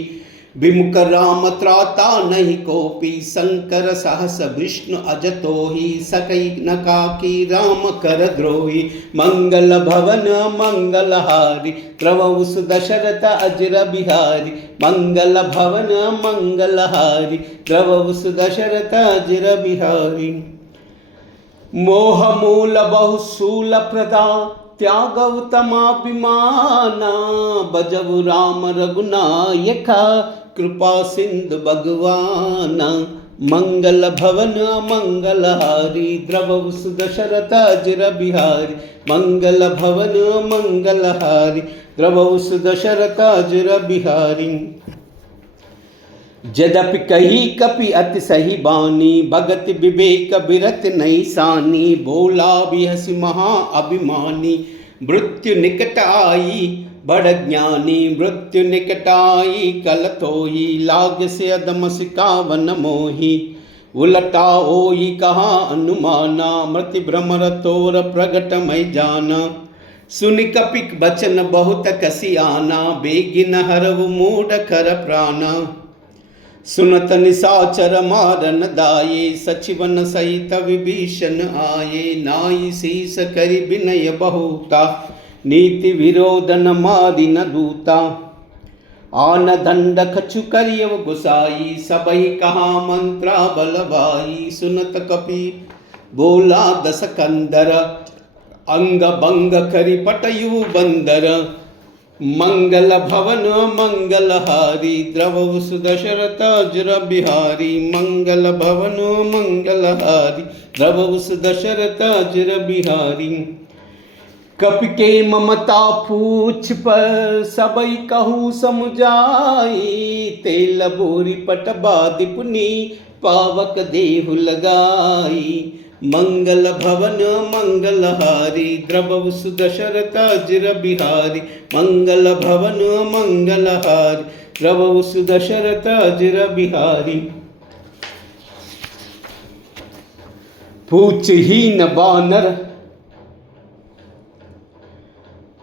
विमुख राम त्राता नहीं कोपी। शंकर सहस विष्णु अजतोहि, सकई न काकी राम कर द्रोही। मंगल भवन मंगलहारी, द्रवहु सुदशरथ अजिर बिहारी। मंगल भवन मंगलहारी, द्रवहु सुदशरथ अजिर बिहारी। मोह मूल बहुशूल प्रदा, त्याग उत्तमाभिमाना। बजव राम रघुनायका, कृपा सिंधु भगवाना। मंगल भवन मंगलहारी, द्रवहु सुदशरथ अजिर बिहारी। मंगल भवन मंगलहारी, द्रवहु सुदशरथ अजिर बिहारी। जदपि कही कपि अति सही बानी, भगत विवेक बिरत नहीं सानी। बोला भी हसी महा अभिमानी, मृत्यु निकट आई बड़ ज्ञानी। मृत्यु निकट आई कल थोई, लाग से अदम सिकावन मोही। उलटा ओई कहा अनुमाना, मृत्यु भ्रमर तोर प्रगट मैं जाना। सुन कपि बचन बहुत कसियाना, बेगिन हरव मूढ़ कर प्राणा। सुनत निशाचर मारन दाये, सचिवन सहित विभीषण आये। नाई शीस करि विनय बहुता, नीति विरोध न मारि न दूता। आन दंड कछु करियव गुसाई, सबहि कहा मंत्रा बलवाई। सुनत कपि बोला दस कंदर, अंग भंग करि पटयु बंदर। मंगल भवन मंगलहारी, द्रवहु सुदशरथ अजिर बिहारी। मंगल भवन मंगलहारी, द्रवहु सुदशरथ अजिर बिहारी। कपि के ममता पूछ पर, सबई कहूँ समुझाई। तेल बोरी पट बादि पुनि, पावक देहु लगाई। मंगल भवन मंगलहारी, द्रवहु सुदशरथ अजिर बिहारी। मंगल भवन मंगलहारी, द्रवहु सुदशरथ अजिर बिहारी। पूछहीन बानर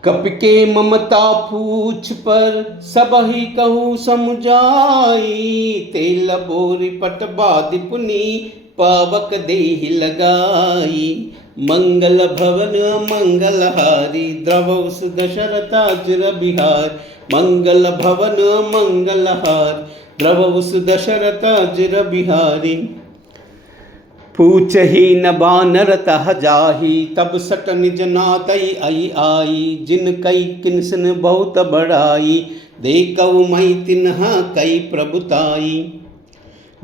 कपि के ममता पूछ पर, सबहि कहूँ समुझाई। तेल बोरी पट बादि पुनि, पावक देहि लगाई। मंगल भवन मंगलहारी, द्रवहु सुदशरथ अजिर बिहारी। मंगल भवन मंगलहारी, द्रवहु सुदशरथ अजिर बिहारी। पूछहीन बानर तह जाही, तब सट निज नातई आई आई। जिन कई किन्सन बहुत बड़ाई, देखऊ मई तिन्हा कई प्रभुताई।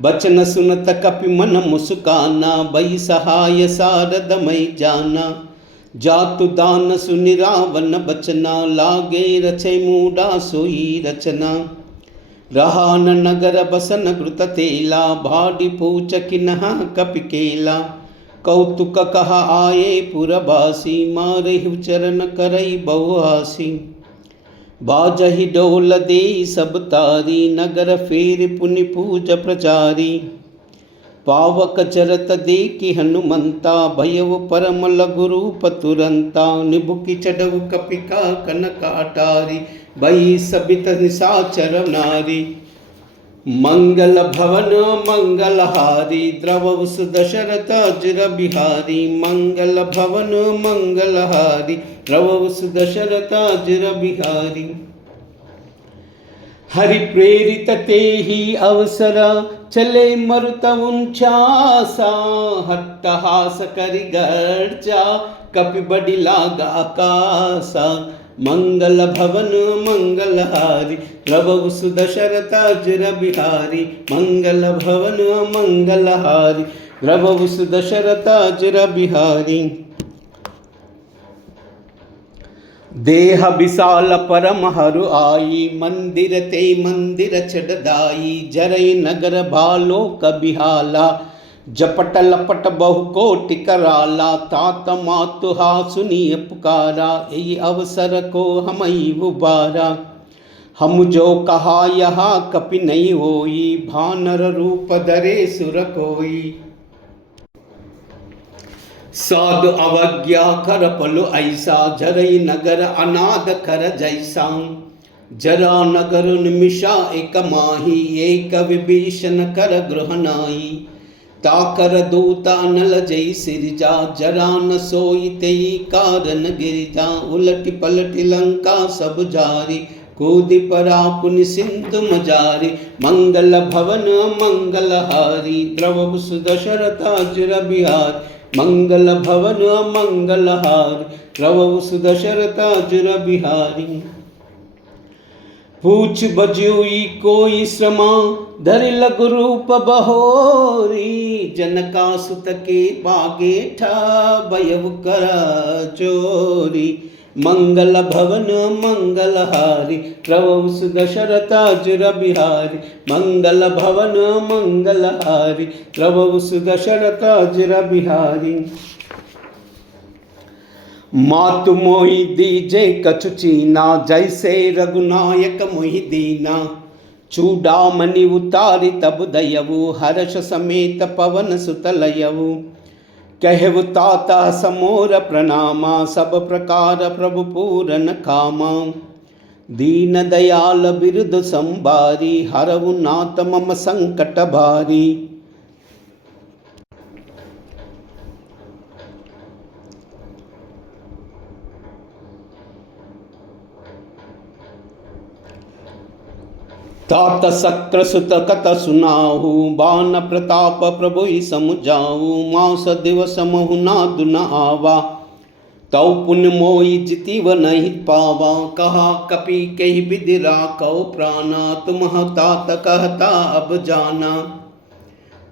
बचन सुनत कपि मन मुस्काना, बई सहाय सारद मई जाना। जातु दान सुनि रावण बचना, लागे रचे मूडा सोई रचना। रहा न नगर बसन घृत तेला, भाडी पूछ किन्हा कपि केला। कौतुक कहा आये पुरबासी, मारहु चरण करई बहुआसी। बाजहि डोल दे सब तारी, नगर फेर पुनि पूज प्रचारी। पावक चरत देखि हनुमंता, भयउ परम लघु रूप तुरंता। निबुकि चढ़उ कपिका कनक अटारी, भई सबित निशाचर नारी। मंगल भवन मंगलहारी, द्रवउ सुदशरथ अजर बिहारी। मंगल भवन मंगलहारी, द्रवउ सुदशरथ अजर बिहारी। हरि प्रेरित तेहि अवसर, चले मरुत उनचासा। हट्टहास करि गर्जा, कपि बडि लागा आकासा। मंगल भवन मंगलहारी, द्रवउ सुदशरथ अजर बिहारी। मंगल भवन मंगलहारी, द्रवउ सुदशरथ अजर बिहारी। देह विशाल परम हरु आई, मंदिर ते मंदिर छड़दाई। जरई नगर भालो कबिहाला, जपट लपट बहु कोटि कराला। तात मातुहा सुनिय पुकारा, यही अवसर को हमई उबारा। हम जो कहा यहाँ कपि नहीं होई, भानर रूप धरे सुर कोई। साधु अवज्ञा कर पलु ऐसा, जरई नगर अनाद कर जैसा। जरा नगर निमिषा एक माही, एक विभीषण कर गृह नाई। ताकर दूता नल जई सिरजा, जरा न सोई तेई कारण गिरजा। उलटि पलटि लंका सब जारी, कूदि परा पुनि सिंधु मजारी। मंगल भवन मंगलहारी, द्रवउ सुदशरथ अजर बिहारी। मंगल भवन मंगलहारी, द्रवउ सुदशरथ अजर बिहारी। पूछ बजुई कोई श्रमा, धरि लघु रूप बहोरी। जनकासुत के बागे ठा, भयउ कर चोरी। मंगल भवन मंगलहारी, द्रवउ सुदशरथ अजर बिहारी। मंगल भवन मंगलहारी, द्रवउ सुदशरथ अजर बिहारी। मातु मोहि दीजे कछु चीना, जैसे रघुनायक मोहि दीना। चूड़ामणि उतारि तब दयवु, हर्ष समेत पवन सुत लयवु। कहु तात समोर प्रणामा, सब प्रकार प्रभु पूरन कामा। दीन दयाल बिरुद संबारी, हरऊ नाथ मम संकट भारी। तात शक्र सुत कत सुनाहु, बान प्रताप प्रभु समुझाऊ। मास दिवस महु नादु न आवा, तौ पुण्य मोहि जितिव नहीं पावा। कहा कपि कहि विधि राखौ प्राणा, तुम तात कहता अब जाना।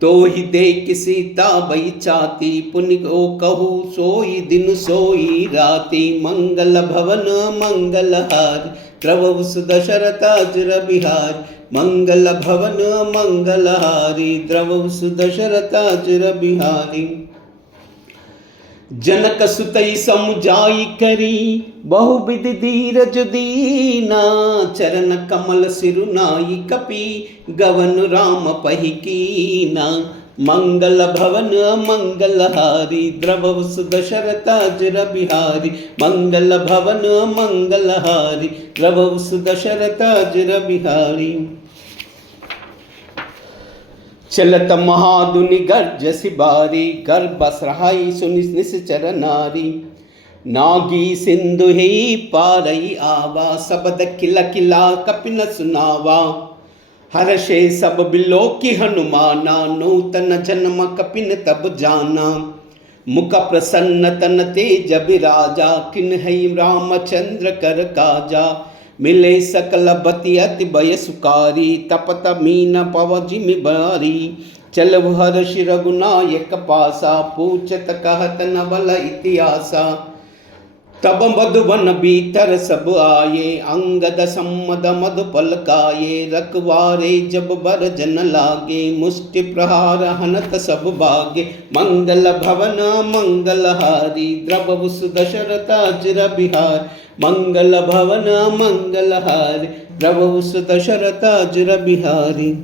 तो ही देख सीता बई चाती, पुण्य को कहू सोई दिन सोई राती। मंगल भवन मंगलहारी, द्रवउ सुदशरथ अजर बिहारी। मंगल भवन मंगलहारी, द्रवउ सुदशरथ अजर बिहारी। जनक सुतई समुझाई करी, बहुविधि धीरज दीना। चरण कमल सिरुनाई कपि, गवन राम पहि कीना। मंगल भवन मंगलहारी, द्रवउ सुदशरथ अजर बिहारी। मंगल भवन मंगलहारी, द्रवउ सुदशरथ अजर बिहारी। चलत महादुनि गर्जसि बारी, गर्भ सहाई सुनि निश्चर नारी। नागी सिंधु ही पारई आवा, सबद किला किला कपि न सुनावा। हर्षे सब बिलोकी हनुमाना, नूतन जन्म कपिन तब जाना। मुख प्रसन्न तन तेज बिराजा, किन्हई रामचंद्र कर काजा। मिले सकल बति अति भय सुकारी, तपत मीन पव जिमि बारी। चलव हर्ष रघुनायक पासा, पूछत कहत नवल इतिहासा। तब मधुवन भीतर सब आये, अंगद सम्मद मधुपल काये। रखवारे जब बर जन लागे, मुष्टि प्रहार हनत सब भागे। मंगल भवन मंगलहारी, द्रवहु सुदशरथ अजर बिहार। मंगल भवन मंगलहारी, द्रवहु सुदशरथ अजर बिहारी।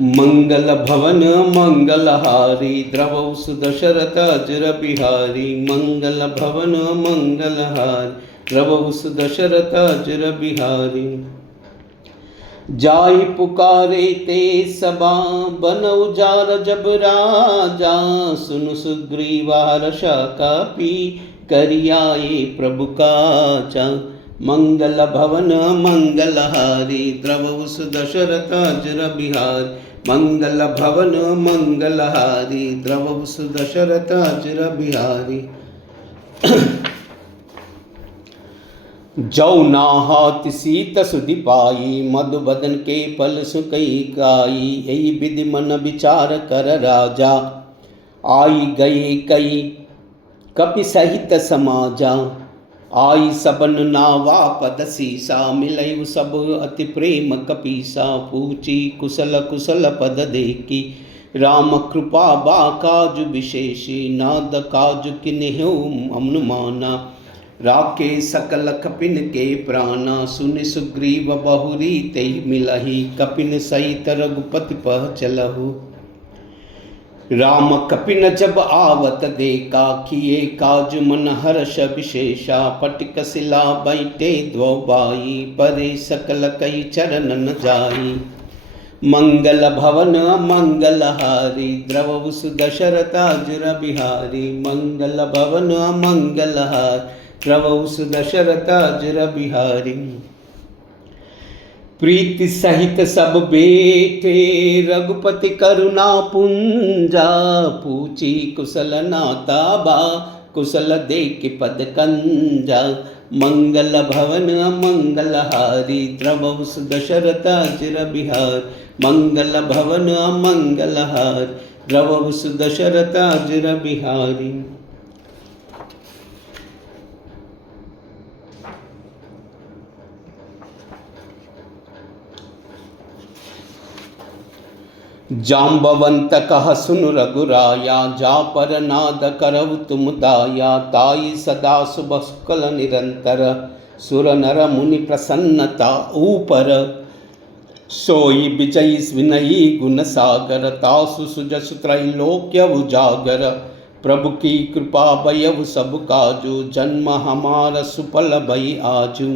मंगल भवन मंगलहारी, द्रवहु सुदशरथ अजर बिहारी। मंगल भवन मंगलहारी, द्रवहु सुदशरथ अजर बिहारी। जाहि पुकारे ते सबा, बन उजार जब राजा। सुनु सुग्रीव हर्ष कापी, करियाए प्रभु काजा। मंगल भवन मंगलहारी, द्रवहु सुदशरथ अजर बिहारी। मंगल भवन मंगलहारी, द्रवहु सुदशरथ अजर बिहारी। जौ नाहत सीत सुधि पाई, मधुबदन के फल सुकई काई। यही विधि मन विचार कर राजा, आई गए कई कपि सहित समाजा। आई सबन नावा पद सीसा, मिलयु सब अति प्रेम कपीसा। पूछी कुशल कुशल पद देखी, राम कृपा बा काजु विशेषी। नाद काजु किन्हु अनुमाना, राखे सकल कपिन के प्राणा। सुनि सुग्रीव बहुरी तेहि मिलहि, कपिन सहित रघुपति पह चलहु। राम कपिन जब आवत देखा, किए काज मन हर्ष विशेषा। पटिक शिला बैठे द्वौ बाई, परे सकल कई चरणन जाई। मंगल भवन मंगलहारी, द्रवहु सुदशरथ अजर बिहारी। मंगल भवन मंगलहारी, द्रवहु सुदशरथ अजर बिहारी। प्रीति सहित सब बेटे, रघुपति करुणा पुंजा। पूछी कुशल नाता बा, कुशल देख पद कंजा। मंगल भवन मंगलहारी, द्रवहु सुदशरथ अजर बिहारी। मंगल भवन मंगलहारी, द्रवहु सुदशरथ अजर बिहारी। जाम्बवंत कह सुन रघुराया, जा पर नाद करऊ तुम दाया। ताई सदा शुभ शुक्ल निरंतर, सुर नर मुनि प्रसन्नता ऊपर। सोई विजयी विनयी गुण सागर, तासु सुजसु त्रैलोक्य उजागर। प्रभु की कृपा भयउ सब काजू, जन्म हमार सुफल भई आजू।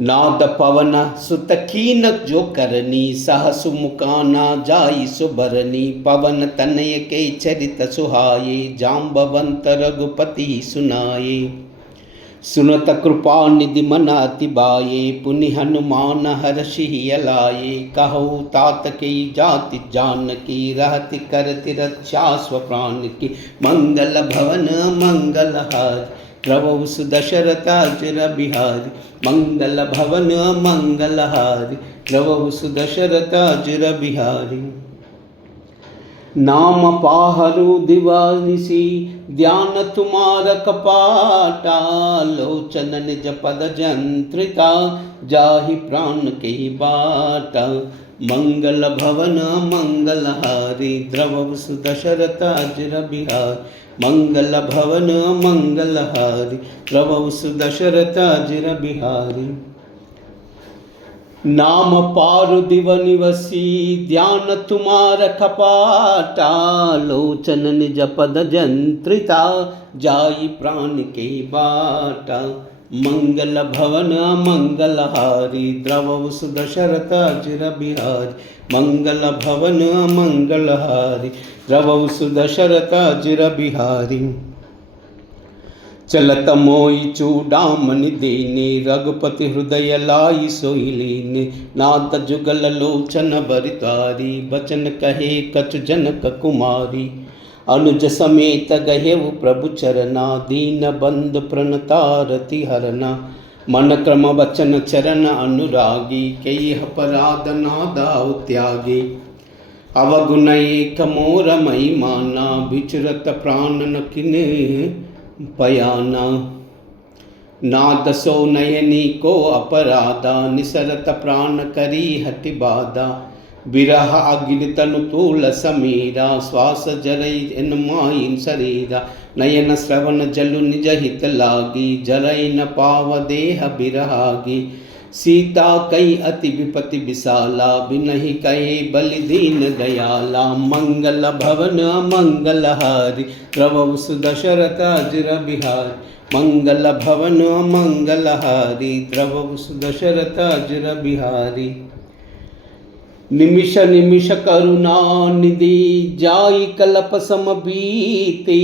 नाद पवन सुत कीन जो करनी, सहसु मुकाना जाई सुबरनी। पवन तनय के चरित सुहाये, जाम्बवंत रघुपति सुनाये। सुनत कृपा निधि मन अति बाये, पुनि हनुमान हर्षि अलाये। कहु तात की जाति जानकी, रहति करति रक्षा स्वप्राण की। मंगल भवन मंगलहारी, द्रवहु सुदशरथ अजर बिहारी। मंगल भवन मंगलहारी, द्रवहु सुदशरथ अजर बिहारी। नाम पाहरु दिवानिसी, ध्यान तुम्हार कपाटा। लोचन निज पद जंत्रिता, जाहि प्राण के बाटा। मंगल भवन मंगलहारी, द्रवहु सुदशरथ अजर बिहारी। मंगल भवन मंगलहारी, द्रवहु सुदशरथ अजर बिहारी। नाम पारु दिव निवसी, ध्यान तुम्हार कपाटा। लोचन निज पद जंत्रिता, जाई प्राण के बाटा। मंगल भवन मंगलहारी, द्रवहु सुदशरथ अजर बिहारी। मंगल भवन मंगलहारी, द्रवहु सुदशरथ अजर बिहारी। चलत मोई चूड़ामणि देने, रघुपति हृदय लाई सोई लेने। नाथ जुगल लोचन बरितारी, बचन कहे कछु जनक कुमारी। अनुज समेत गहेउ प्रभु चरना, दीन बंद प्रणतारति हरना। मन क्रम वचन चरण अनुरागी, कई अपराध नादाउ त्यागी। अवगुण एक मोर मई माना, विचरत प्राण न किने पयाना। नाद सो नयनी को अपराधा, निसरत प्राण करी हटि बाधा। विरह अग्नि तनु तूल समीरा, श्वास जरई इन माइन शरीरा। नयन श्रवण जलु निज हित लागी, जरई न पाव देह बिरहागी। सीता कई अति विपति विशाला, बिनहि कहे बलि दीन दयाला। मंगल भवन मंगल हारी, प्रभु सुदशरथ अजर बिहारी। मंगल भवन मंगल हारी, प्रभु सुदशरथ अजर बिहारी। निमिष निमिष करुणा निधि, जाई कल्प सम बीती।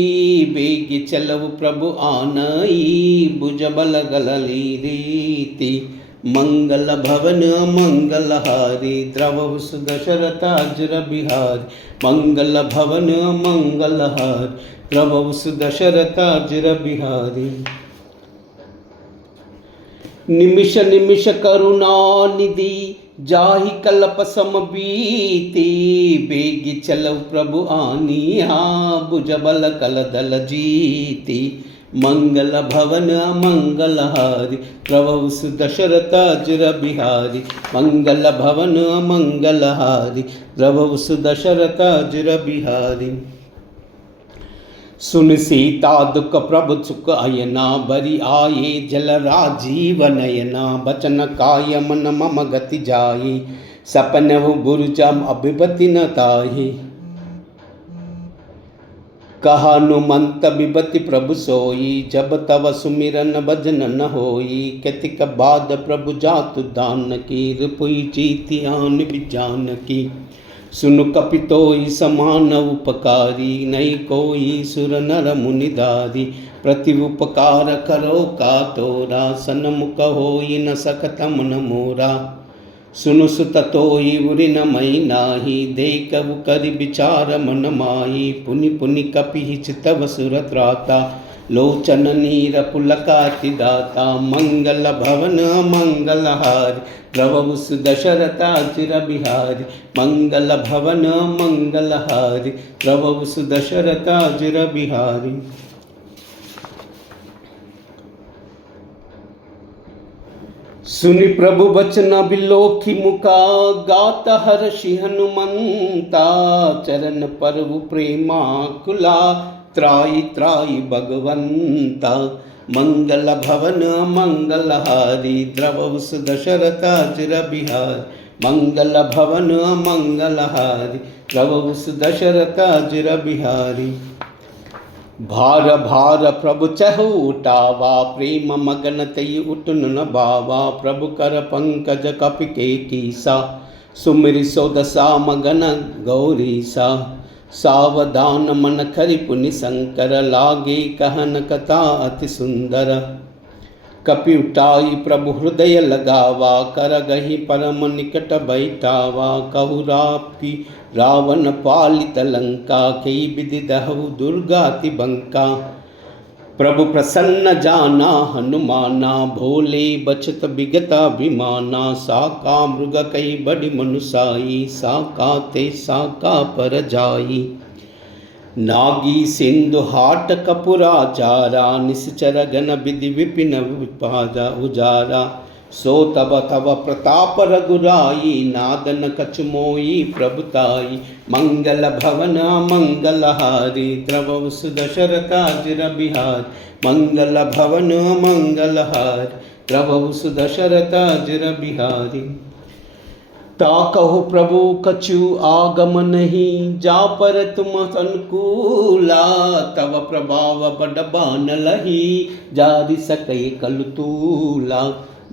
बेग चलव प्रभु आनई, भुज बल गलली रीति। मंगल भवन मंगल हारी, द्रव सुदशरथ अजर बिहारी। मंगल भवन मंगल हारी, द्रव सुदशरथ अजर बिहारी। निमिष निमिष करुणा निधि, जाहि कल्प सम बीती। बेगी चलव प्रभु आनिया, भुज बल कल दल जीती। मंगल भवन मंगल हारी, प्रभु सुदशरथ अजर बिहारी। मंगल भवन मंगल हारी, प्रभु सुदशरथ अजर बिहारी। सुन सीता दुख प्रभु सुख अयना, बरी आये जल राजीव नयना। बचन काय मन मम गति जाई, सपन बुरुजम अभिपति न ताही। कहानुमंत विपति प्रभु सोई, जब तव सुमिरन भजन न होई। कतिक बाद प्रभु जातु दान की, रिपुई जीति आन बिजान की। सुनु कपितोई समान उपकारी, नहीं कोई सुर नर मुनिदारी। प्रति उपकार करो का तोरा, सन्मुख होई न सकत मन मोरा। सुनु सुत तोई उरि न मई नाही, देखु करि विचार मन माही। पुनि पुनि कपि चितव सुर त्राता, लोचन नीर पुलकाति दाता। मंगल भवन मंगल हारी, प्रभु सुदशरथ अजर बिहारी। मंगल भवन मंगल हारी, प्रभु सुदशरथ अजर बिहारी। सुनि प्रभु बचन बिलोखी मुका, गात हर्षि हनुमंता। चरण परवु प्रेमा कुला, त्राई त्राई भगवंता। मंगल भवन मंगल हारी, द्रव सुदशरथ अजर बिहारी। मंगल भवन मंगल हारी, द्रव सुदशरथ अजर बिहारी। भार भार प्रभु चहु उठावा, प्रेम मगन तई उठन न बावा। प्रभु कर पंकज कपि के कीसा, सुमिरि सो दशा मगन गौरीसा। सावधान मन खरि पुनि शंकर, लागे कहन कथा अति सुंदर। कपि उठाई प्रभु हृदय लगावा, कर गही परम निकट बैठावा। कहु रापी रावण पालित लंका, कई विधि दहु दुर्गाति बंका। प्रभु प्रसन्न जाना हनुमाना, भोले बचत विगता विमाना। साका मृग कई बड़ी मनुसाई, साका ते साका पर जाई। नागी सिंधु हाट कपुरा चारा, निश्चर गण विधि विपिन विपाजा उजारा। सो तब तब प्रताप रघुराई, नादन कछु मोई प्रभुताई। मंगल भवन मंगल हारी, द्रव सुदशरथ अजर बिहारी। मंगल भवन मंगल हारी, द्रव सुदशरथ अजर बिहारी। ताकहु प्रभु कछु आगम नहीं, जा पर तुम अनुकूला। तव प्रभाव बड़ बान लही, जारि सकै कलु तूला।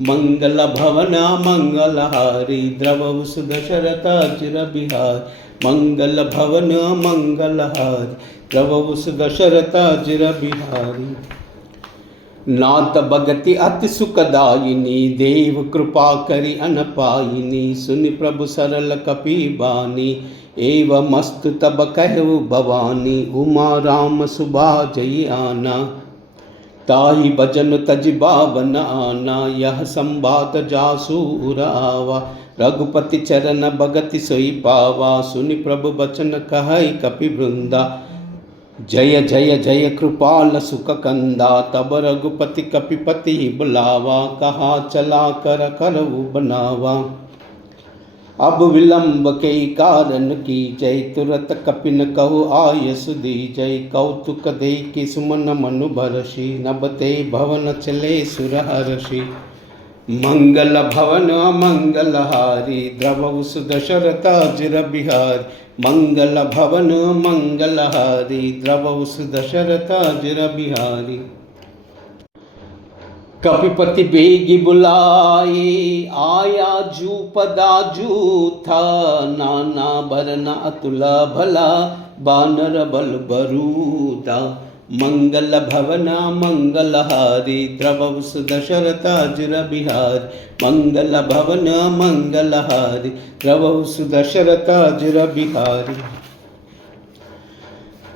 मंगल भवन मंगल हारी, द्रव सुदशरथ अजर बिहारी। मंगल भवन मंगल हारी, द्रव सुदशरथ अजर बिहारी। नाथ भगति अति सुखदायिनी, देव कृपा करि अनपायिनी। सुनि प्रभु सरल कपि बानी, एवमस्तु तब कहु भवानी, उमा राम सुबा जई आना। ताहि भजन तज बावन आना, यह संवाद जासु उर आवा। रघुपति चरण भगति सोई पावा, सुनि प्रभु बचन कहै कपि वृंदा। जय जय जय कृपाल सुख कंदा, तब रघुपति कपिपति बुलावा। कहा चला कर करऊ बनावा। अब विलंब के कारण की जय, तुरत कपिन कहु आयसु दीजै। कौतुक देखि सुमन मनु भरषि, नभते भवन चले सुर हर्षि। मंगल भवन मंगल हारी, द्रवहु सुदशरथ अजिर बिहारी। मंगल भवन मंगल हारी, द्रवहु सुदशरथ अजिर बिहारी। कपिपति बेगी बुलाए, आया जूपदा जूथा। नाना बरना अतुला भला, बानर बल बरूदा। मंगल भवन मंगल हारी, द्रवहु सुदशरथ अजिर बिहारी। मंगल भवन मंगल हारी, द्रवहु सुदशरथ अजिर बिहारी।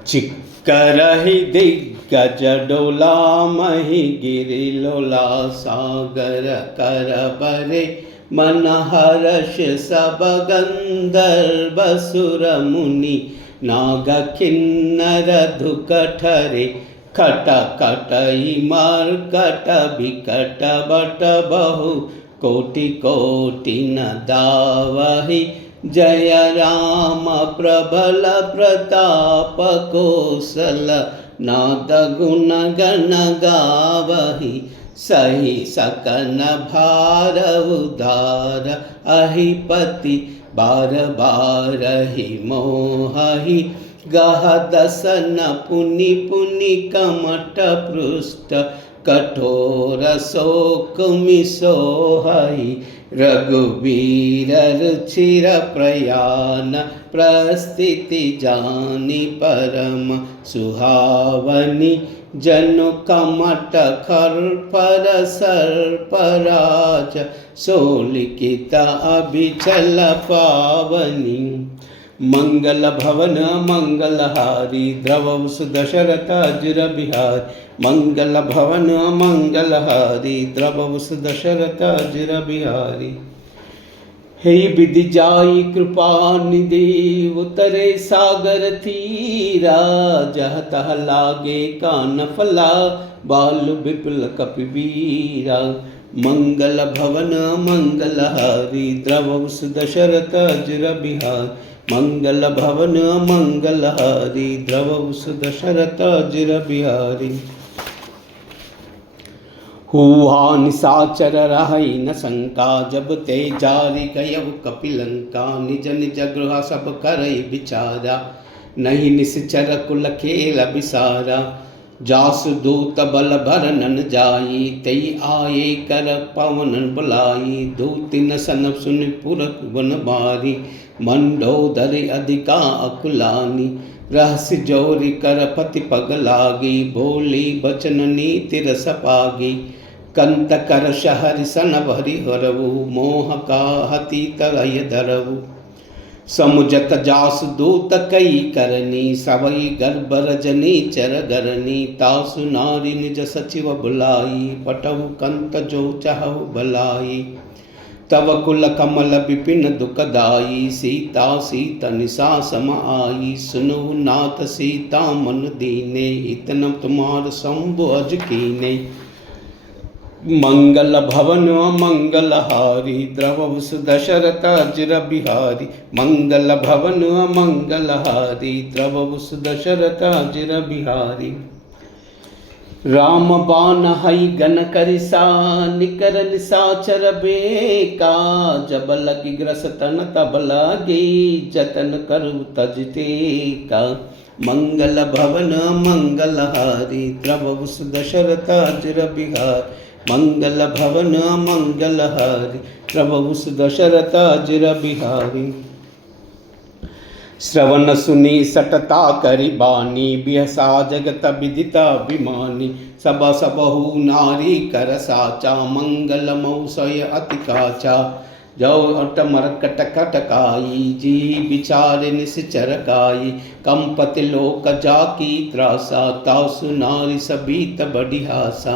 चिक्करहि दिग्गज डोला, मही गिरि लोला। सागर कर बरे मन हर्ष, सब गंधर्व सुर मुनि। नाग किन्नर धुक ठरे, खट खटई मर्कट बिकट बट बहु। कोटि कोटि न दावहि, जय राम प्रबल प्रताप कौशल। नाद गुण गण गावहि, सही सकन भार उदार। अहिपति बार बारहि मोहहि, गह दसन पुनि पुनि कमट पृष्ठ। कठोर शोक मिसोहहि, रघुवीर रुचिर प्रयाण। प्रस्थिति जानि परम सुहावनी, जनु कमट खर्पर सर्पराज। सोलिखित अभिचल पावनी, मंगल भवन मंगल हारी, द्रवहु सुदशरथ अजिर बिहारी। मंगल भवन मंगल हारी, द्रवहु सुदशरथ अजिर बिहारी। हे विधि जाई कृपा निधि, उतरे सागर तीरा। जह तह लागे कान फला, बाल विपुल कपिवीरा। मंगल भवन मंगल हारी, द्रवहु सुदशरथ अजिर बिहारी। मंगल भवन मंगल हारी, द्रवहु सुदशरथ अजिर बिहारी। हुआ निशाचर रहई न शंका, जब ते जारी गयउ कपिलंका। निज निज गृह सब करई बिचारा, नहीं निश्चर कुल खेल बिसारा। जासु दूत बल भरनन जाई, तई आये कर पवनन बुलाई। दूतिन सन सुनि पुर वन बारी, मंडोदरी अधिका अकुलानी। रहस्य जोरी कर पति पग लागी, बोली बचन नीति रस पागी। कंत कर शहर सन भरि हरऊ, मोह का हति तरय धरऊ। समुझत जासु दूत कई करनी, सवई गर्भ रजनी चर गरनी। तासु नारी निज सचिव बुलाई, पटहु कंत जो चाहु भलाई। तव कुल कमल विपिन दुखदाई, सीता सीत निशा सम आई। सुनु नाथ सीता मन दीने, इतन तुम्हार शंभु अज कीने। मंगल भवन मंगल हारी, द्रवहु सुदशरथ अजिर बिहारी। मंगल भवन मंगल हारी, द्रवहु सुदशरथ अजिर बिहारी। राम बाण हई गन करिसा, निकर निशाचर बेका। जब लगी ग्रस तन तब लागी, जतन करु तजते का। मंगल भवन मंगल हारी, द्रवहु सुदशरथ अजिर बिहारी। मंगल भवन मंगल हारी, द्रवहु सुदशरथ अजिर बिहारी। श्रवण सुनी सटता करि बानी, बिहसा जगत विदिता अभिमानी। सब सबहु नारी कर साचा, मंगल मौसय अति काचा। जो अट मरकट कटकाई जी विचार निश्चर काई कंपति लोक जाकी त्रासा तासु नारी सबीत बढ़ियासा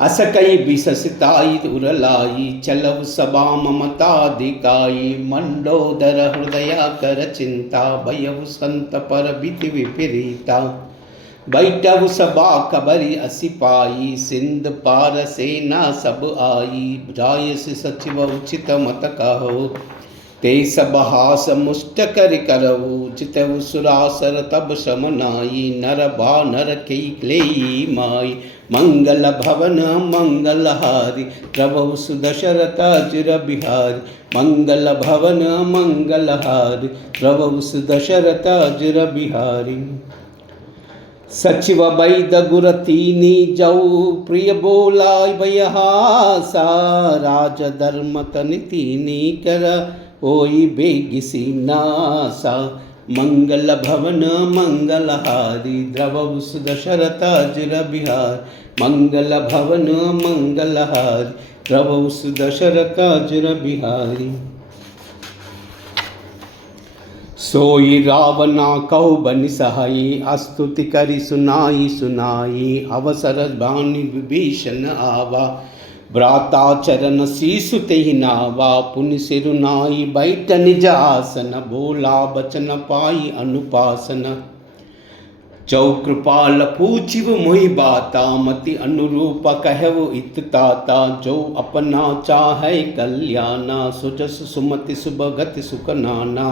अस कई बिससिताई उरलाई चलव सबा ममताधिकाई मंडोदर हृदय कर चिंता भयव संत पर बिति विपरीता बैठव सबा कबरी असिपाई सिंध पार सेना सब आई जाय से सचिव उचित मत कहो ते सब हास मुष्ट कर करऊ चितव सुरासर तब समनाई नर बा नर के क्लेई माई मंगल भवन मंगलहारी प्रभु सुदशरथ अजुर बिहारी मंगल भवन मंगलहारी प्रभु सुदशरथ अजुर बिहारी सचिव वैद गुर तीनी जऊ प्रिय बोला बयहासा राज धर्म तनि तीनी कर ओई बेगिसी नासा मंगल भवन मंगलहारी द्रव सुदशरथ अजुर बिहार मंगल भवन मंगलहारी द्रव सुदशरथ अजुर बिहारी सोई रावना कौ बनि सहाई अस्तुति करि सुनाई सुनाई अवसर बानी विभीषण आवा भ्राता चरण शीसु तेहि नावा पुनि सिरुनाई बैठ निज आसन बोला बचन पाई अनुपासन चौ कृपाल पूछिव मोहि बाता मति अनुरूप कहव इत ताता जो अपना चाहे कल्याणा सुजस सुमति सुभगति सुख नाना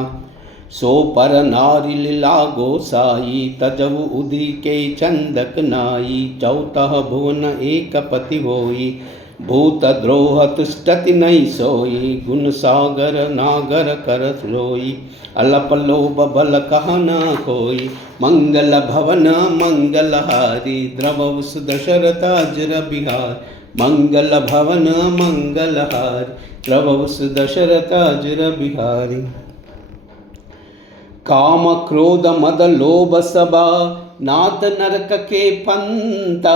सो पर नारी लीला गोसाई तजव उदी के चंदक नाई चौतः भुवन एक पति होई भूत द्रोह तुष्टति नहीं सोई गुण सागर नागर कर लोई अलप लोभ बल कहा न कोई मंगल भवन मंगलहारी द्रव सुदशरथ अजुर बिहार मंगल भवन मंगलहारी द्रव सुदशरथ अजुर बिहारी काम क्रोध मद लोभ सबा नाथ नरक के पंता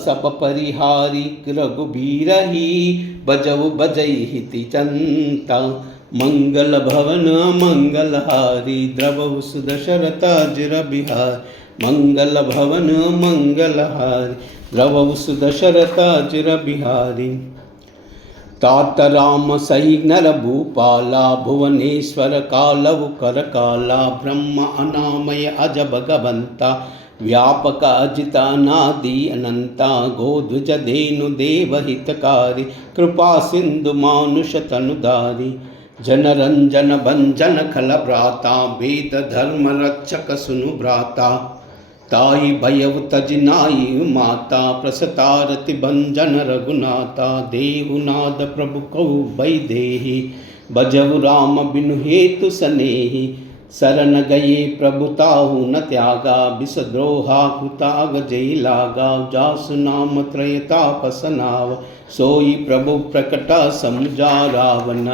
सब परिहारी रघुबीर ही बजव बजई हिति चंता मंगल भवन मंगलहारी द्रव सुदशरथ अजुर बिहार मंगल भवन मंगलहारी द्रव सुदशरथ अजुर बिहारी तात राम सही नर भूपाला भुवनेश्वर कालव कर काला ब्रह्म अनामय अज भगवंता व्यापक अजित अनादि अनंता गोध्वज धेनु देव हितकारी कृपा सिंधु मानुष तनुधारी जन रंजन भंजन खल भ्राता वेद धर्म रक्षक सुनु भ्राता ताई भयव तजनाई माता प्रसतारति भंजन रघुनाथा देवनाद प्रभु कौ भय देहि भजव राम बिनु हेतु सनेहि शरण गए प्रभु ताहु न त्यागा विषद्रोहा कृताग जय लागा जासु नाम त्रय तापसनाव सोई प्रभु प्रकटा समुजा रावण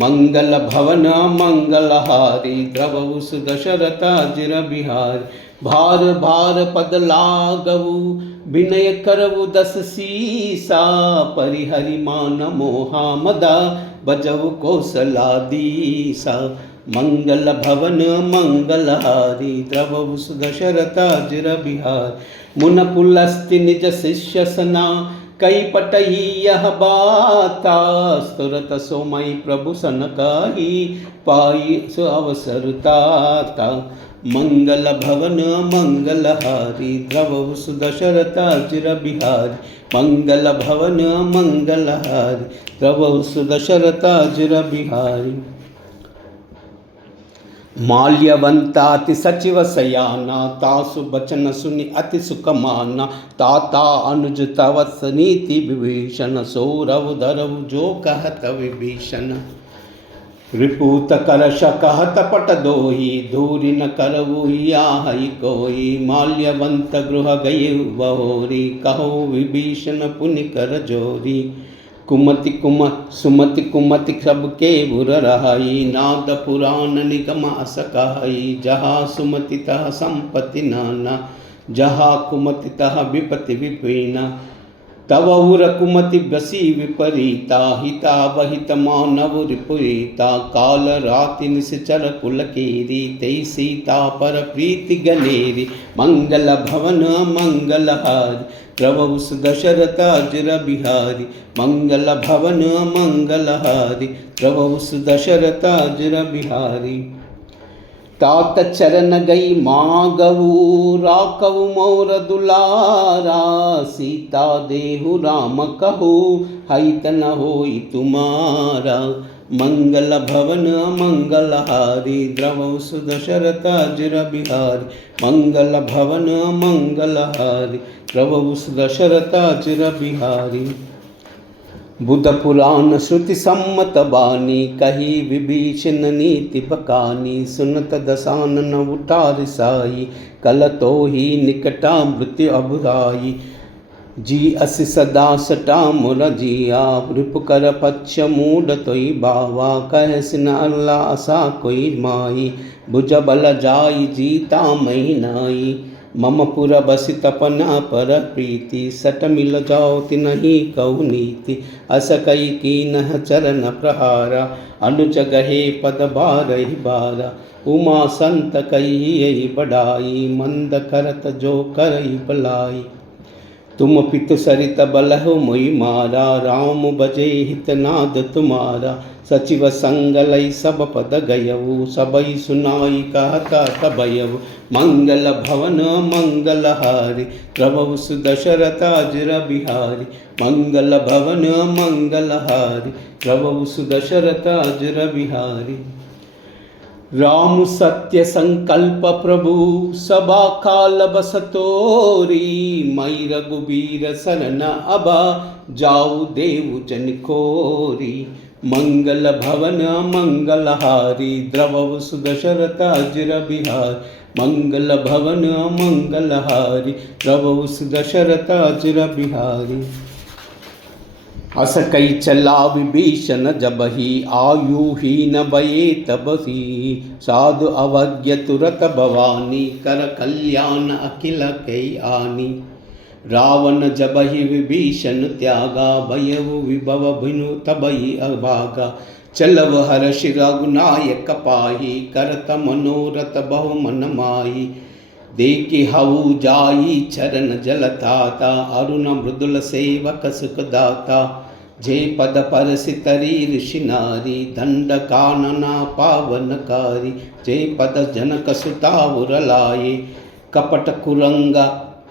मंगल भवन मंगलहारी द्रव सुदशरथ अजुर बिहारी भार भार पद लागऊ विनय करऊ दस सीसा परिहरि मान मोहा मदा बजव कौशलादीसा मंगल भवन मंगलहारी द्रव सुदशरथ अजुर बिहार मुन पुलस्ति निज शिष्य सना कई पटही यह बाता स्तुरत सोमई प्रभु सनकाही पाई सु अवसरता मंगल भवन मंगलहारी द्रव सुदशरथ अजुर बिहारी मंगल भवन मंगलहारी द्रव सुदशरथ अजुर बिहारी माल्यवंताति सचिव सयाना तासु बचन सुनि अति सुख माना ताता अनुज तवत्स नीति विभीषण सौरव धरव जो कहत विभीषण रिपूत करश कहत पट दोही धूरि न करवु याहि कोई माल्यवंत गृह गए बहोरी कहो विभीषण पुनि कर जोरी कुमति सुमति कुमति सबके बुर रहाई नाद पुराण निगम अस कहाई जहाँ सुमति तह संपत्ति नाना जहाँ कुमति तह विपति विपीना तव रकुमति बसी विपरीता हिता वहित मानव रिपुरीता काल राति निश्चर कुलकेरी ते सीता पर प्रीति गनेरी मंगल भवन मंगलहारी प्रभु दशरथ अजर बिहारी मंगल भवन मंगलहारी प्रभु दशरथ अजर बिहारी तात चरण गई मागवु राकवु मोर दुलारा सीता देहु राम कहु हित न होई तुम्हारा मंगल भवन मंगलहारी द्रवौ सुदशरथ अजर बिहारी मंगल भवन मंगलहारी प्रभु सुदशरथ अजर बिहारी बुध पुराण श्रुति सम्मत बानी कही विभीषण नीति बकानी सुनत दसानन उठार साई कल तो ही निकटा मृत्यु अभुराई जी अस सदा सटा मुर जिया रिप कर पक्ष मूड तोई बावा कह सिन अल्लाह असा कोई माई भुज बल जाई जीता मही नाई मम पुर बसि तपना पर प्रीति सट मिल जाओ तिनहि कहु नीति अस कई कीनह चरण प्रहारा अनुज गहे पद बारहि बारा उमा संत कही बढ़ाई मंद करत जो करई भलाई तुम पितु सरित बलहु मोई मारा राम बजे हित नाद तुम्हारा सचिव संगलई सब पद गयऊ सबई सुनाई कहता तबयऊ मंगल भवन मंगलहारी प्रभु सुदशरथ अजर बिहारी मंगल भवन मंगलहारी प्रभु सुदशरथ अजर बिहारी राम सत्य संकल्प प्रभु सबा काल बस तोरी मई रघुबीर सरन अबा जाऊ देव जन कोरी मंगल भवन मंगलहारी द्रवौ सुदशरथ अजर बिहारी मंगल भवन मंगलहारी प्रभु सुदशरथ अजर बिहारी अस कई चला विभीषण जबहि आयु ही न बये तबहि साधु अवज्ञ तुरत भवानी कर कल्याण अखिल कई आनी रावण जबहि विभीषण त्यागा भयउ विभव भिनु तबहि अभागा चलव हर्ष रघुनायक पाहि करत मनोरथ बहु मन माही देखि हऊ जाई चरण जलताता अरुण मृदुल सेवक सुखदाता जे पद परसि तरी ऋषि नारी दंड कानना पावनकारी जे पद जनक सुता उरलाये कपट कुरंगा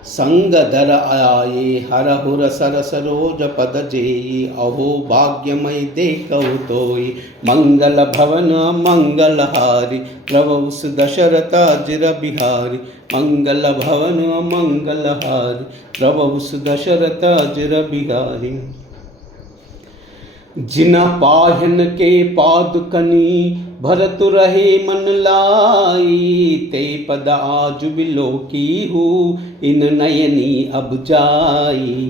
संग धर आये हर हुर सर सरोज पद जेई अहो भाग्यमय देखौ तोई मंगल भवन मंगलहारी प्रभु दशरथ अजर बिहारी मंगल भवन मंगलहारी प्रभु दशरथ अजर बिहारी जिन पाहन के पादुकनी भरत रहे मन लाई ते पद आज बिलोकी हूँ इन नयनी अब जाई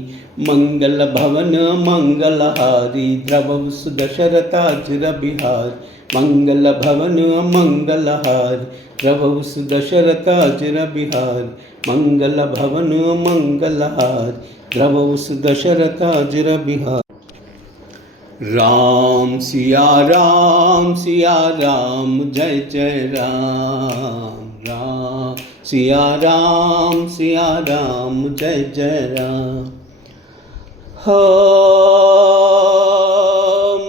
मंगल भवन मंगलहारी द्रवौ सुदशरथ अजर बिहारी मंगल भवन मंगलहारी प्रभु सुदशरथ अजर बिहारी मंगल भवन मंगलहारी प्रभु सुदशरथ अजर बिहारी राम सिया राम जय जय राम राम सिया राम जय जय राम हो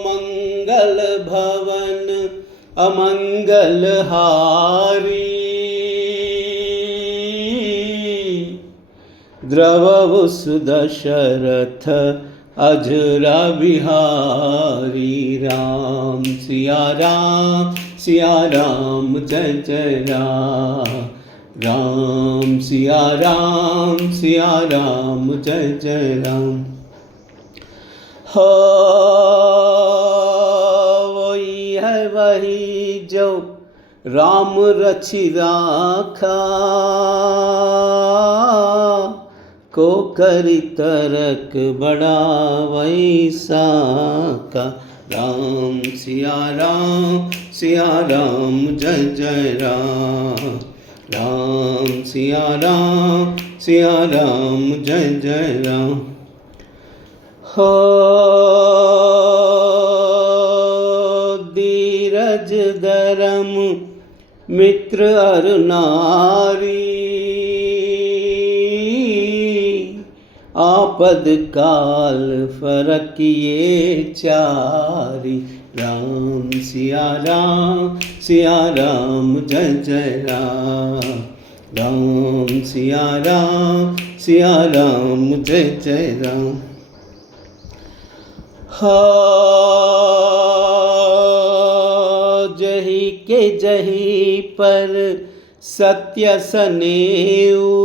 मंगल भवन अमंगल हारी द्रवौ सुदशरथ अजर बिहारी राम सिया राम जय जय राम राम सिया राम जय जय राम हो वही है वही जो राम रचि राखा को करी तरक बड़ा वैसा का राम सिया राम जय जय राम राम सिया राम जय जय राम हो धीरज धर्म मित्र अर नारी, आपद काल फरकिए चारी। राम सिया राम जय जय राम। राम सिया राम जय जय राम। जही के जही पर सत्य सनेऊ,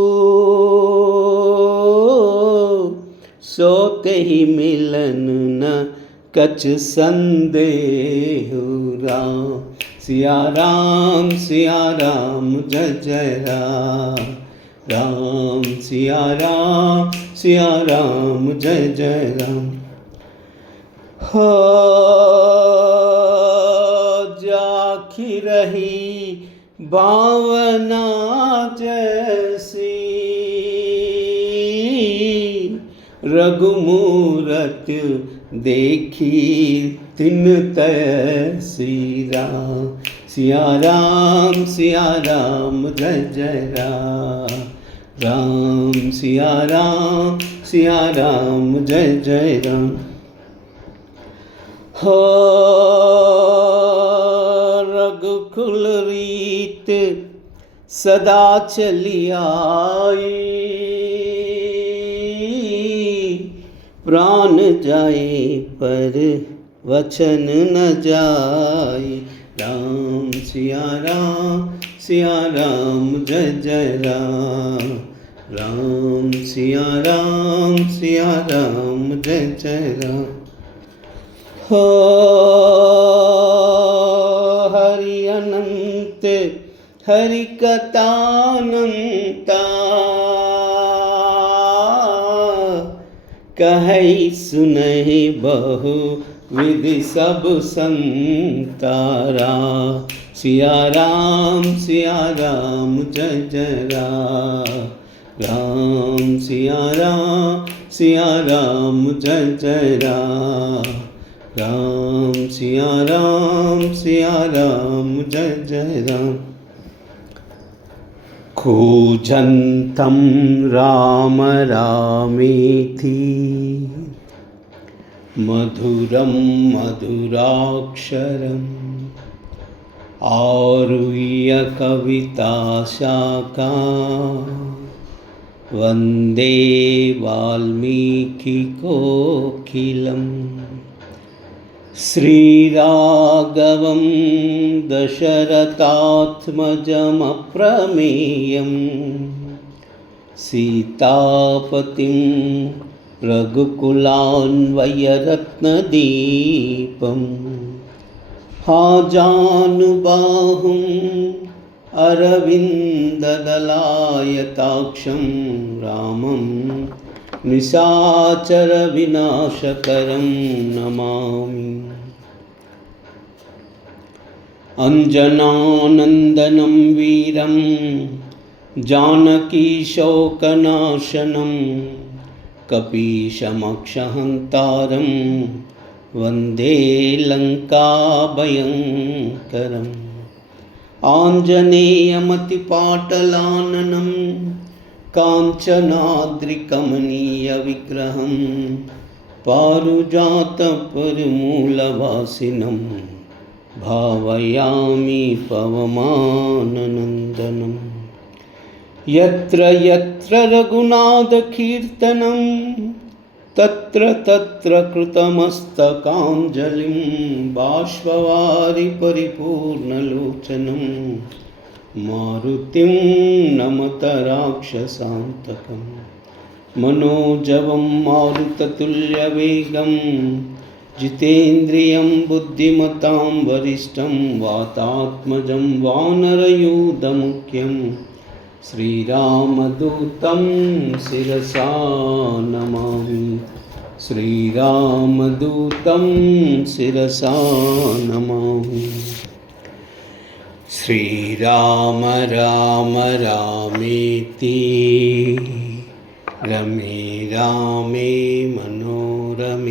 सोते ही मिलन न कछ संदेहु। राम सिया राम जय जय राम। राम सिया राम जय जय राम। हो जाखी रही भावना जैसी, रघुमूरत देखी तिन तैसी। राम सिया राम जय जय राम। राम सिया राम जय जय राम। हो रघुकुल रीत सदा चली आई, प्राण जाए पर वचन न जाए। राम सिया राम जय जय राम। राम सिया राम जय जय राम। हो हरि अनंत हरि कथानंता, कहै सुनहि बहु विधि सब संतारा। सिया राम जय जय राम। राम सिया राम जय जय राम। राम सिया राम जय जय राम। कूजन्तं राम रामेति, मधुरं मधुराक्षरम्, आरुह्य कविता शाखा, वन्दे वाल्मीकि कोकिलम्। श्रीराघवं दशरथात्मजमप्रमेयं, सीतापतिं रघुकुलान्वयरत्नदीपं, आजानुबाहुं अरविन्ददलायताक्षं, रामं निशाचरविनाशकरं नमामि। अंजनानंदनं वीरं जानकीशोकनाशनं, कपीशमक्षहन्तारं वन्दे लङ्काभयङ्करम्। आञ्जनेयमतिपाटलाननं काञ्चनाद्रिकमनीयविग्रहं, पारिजातपरिमूलवासिनं भावयामि पवमाननन्दनं। यत्र यत्र रघुनाथकीर्तनं, तत्र तत्र कृतमस्तकाञ्जलिं, बाष्पवारि परिपूर्णलोचनं, मारुतिं नमत राक्षसान्तकं। मनोजवं मारुततुल्यवेगं, जितेन्द्रियं बुद्धिमतां वरिष्ठं, वातात्मजं वानरयूथमुख्यं, श्रीरामदूतं शिरसा नमामि। श्रीरामदूतं शिरसा नमामि। श्रीराम राम रामेति, रमे रामे मनोरमे।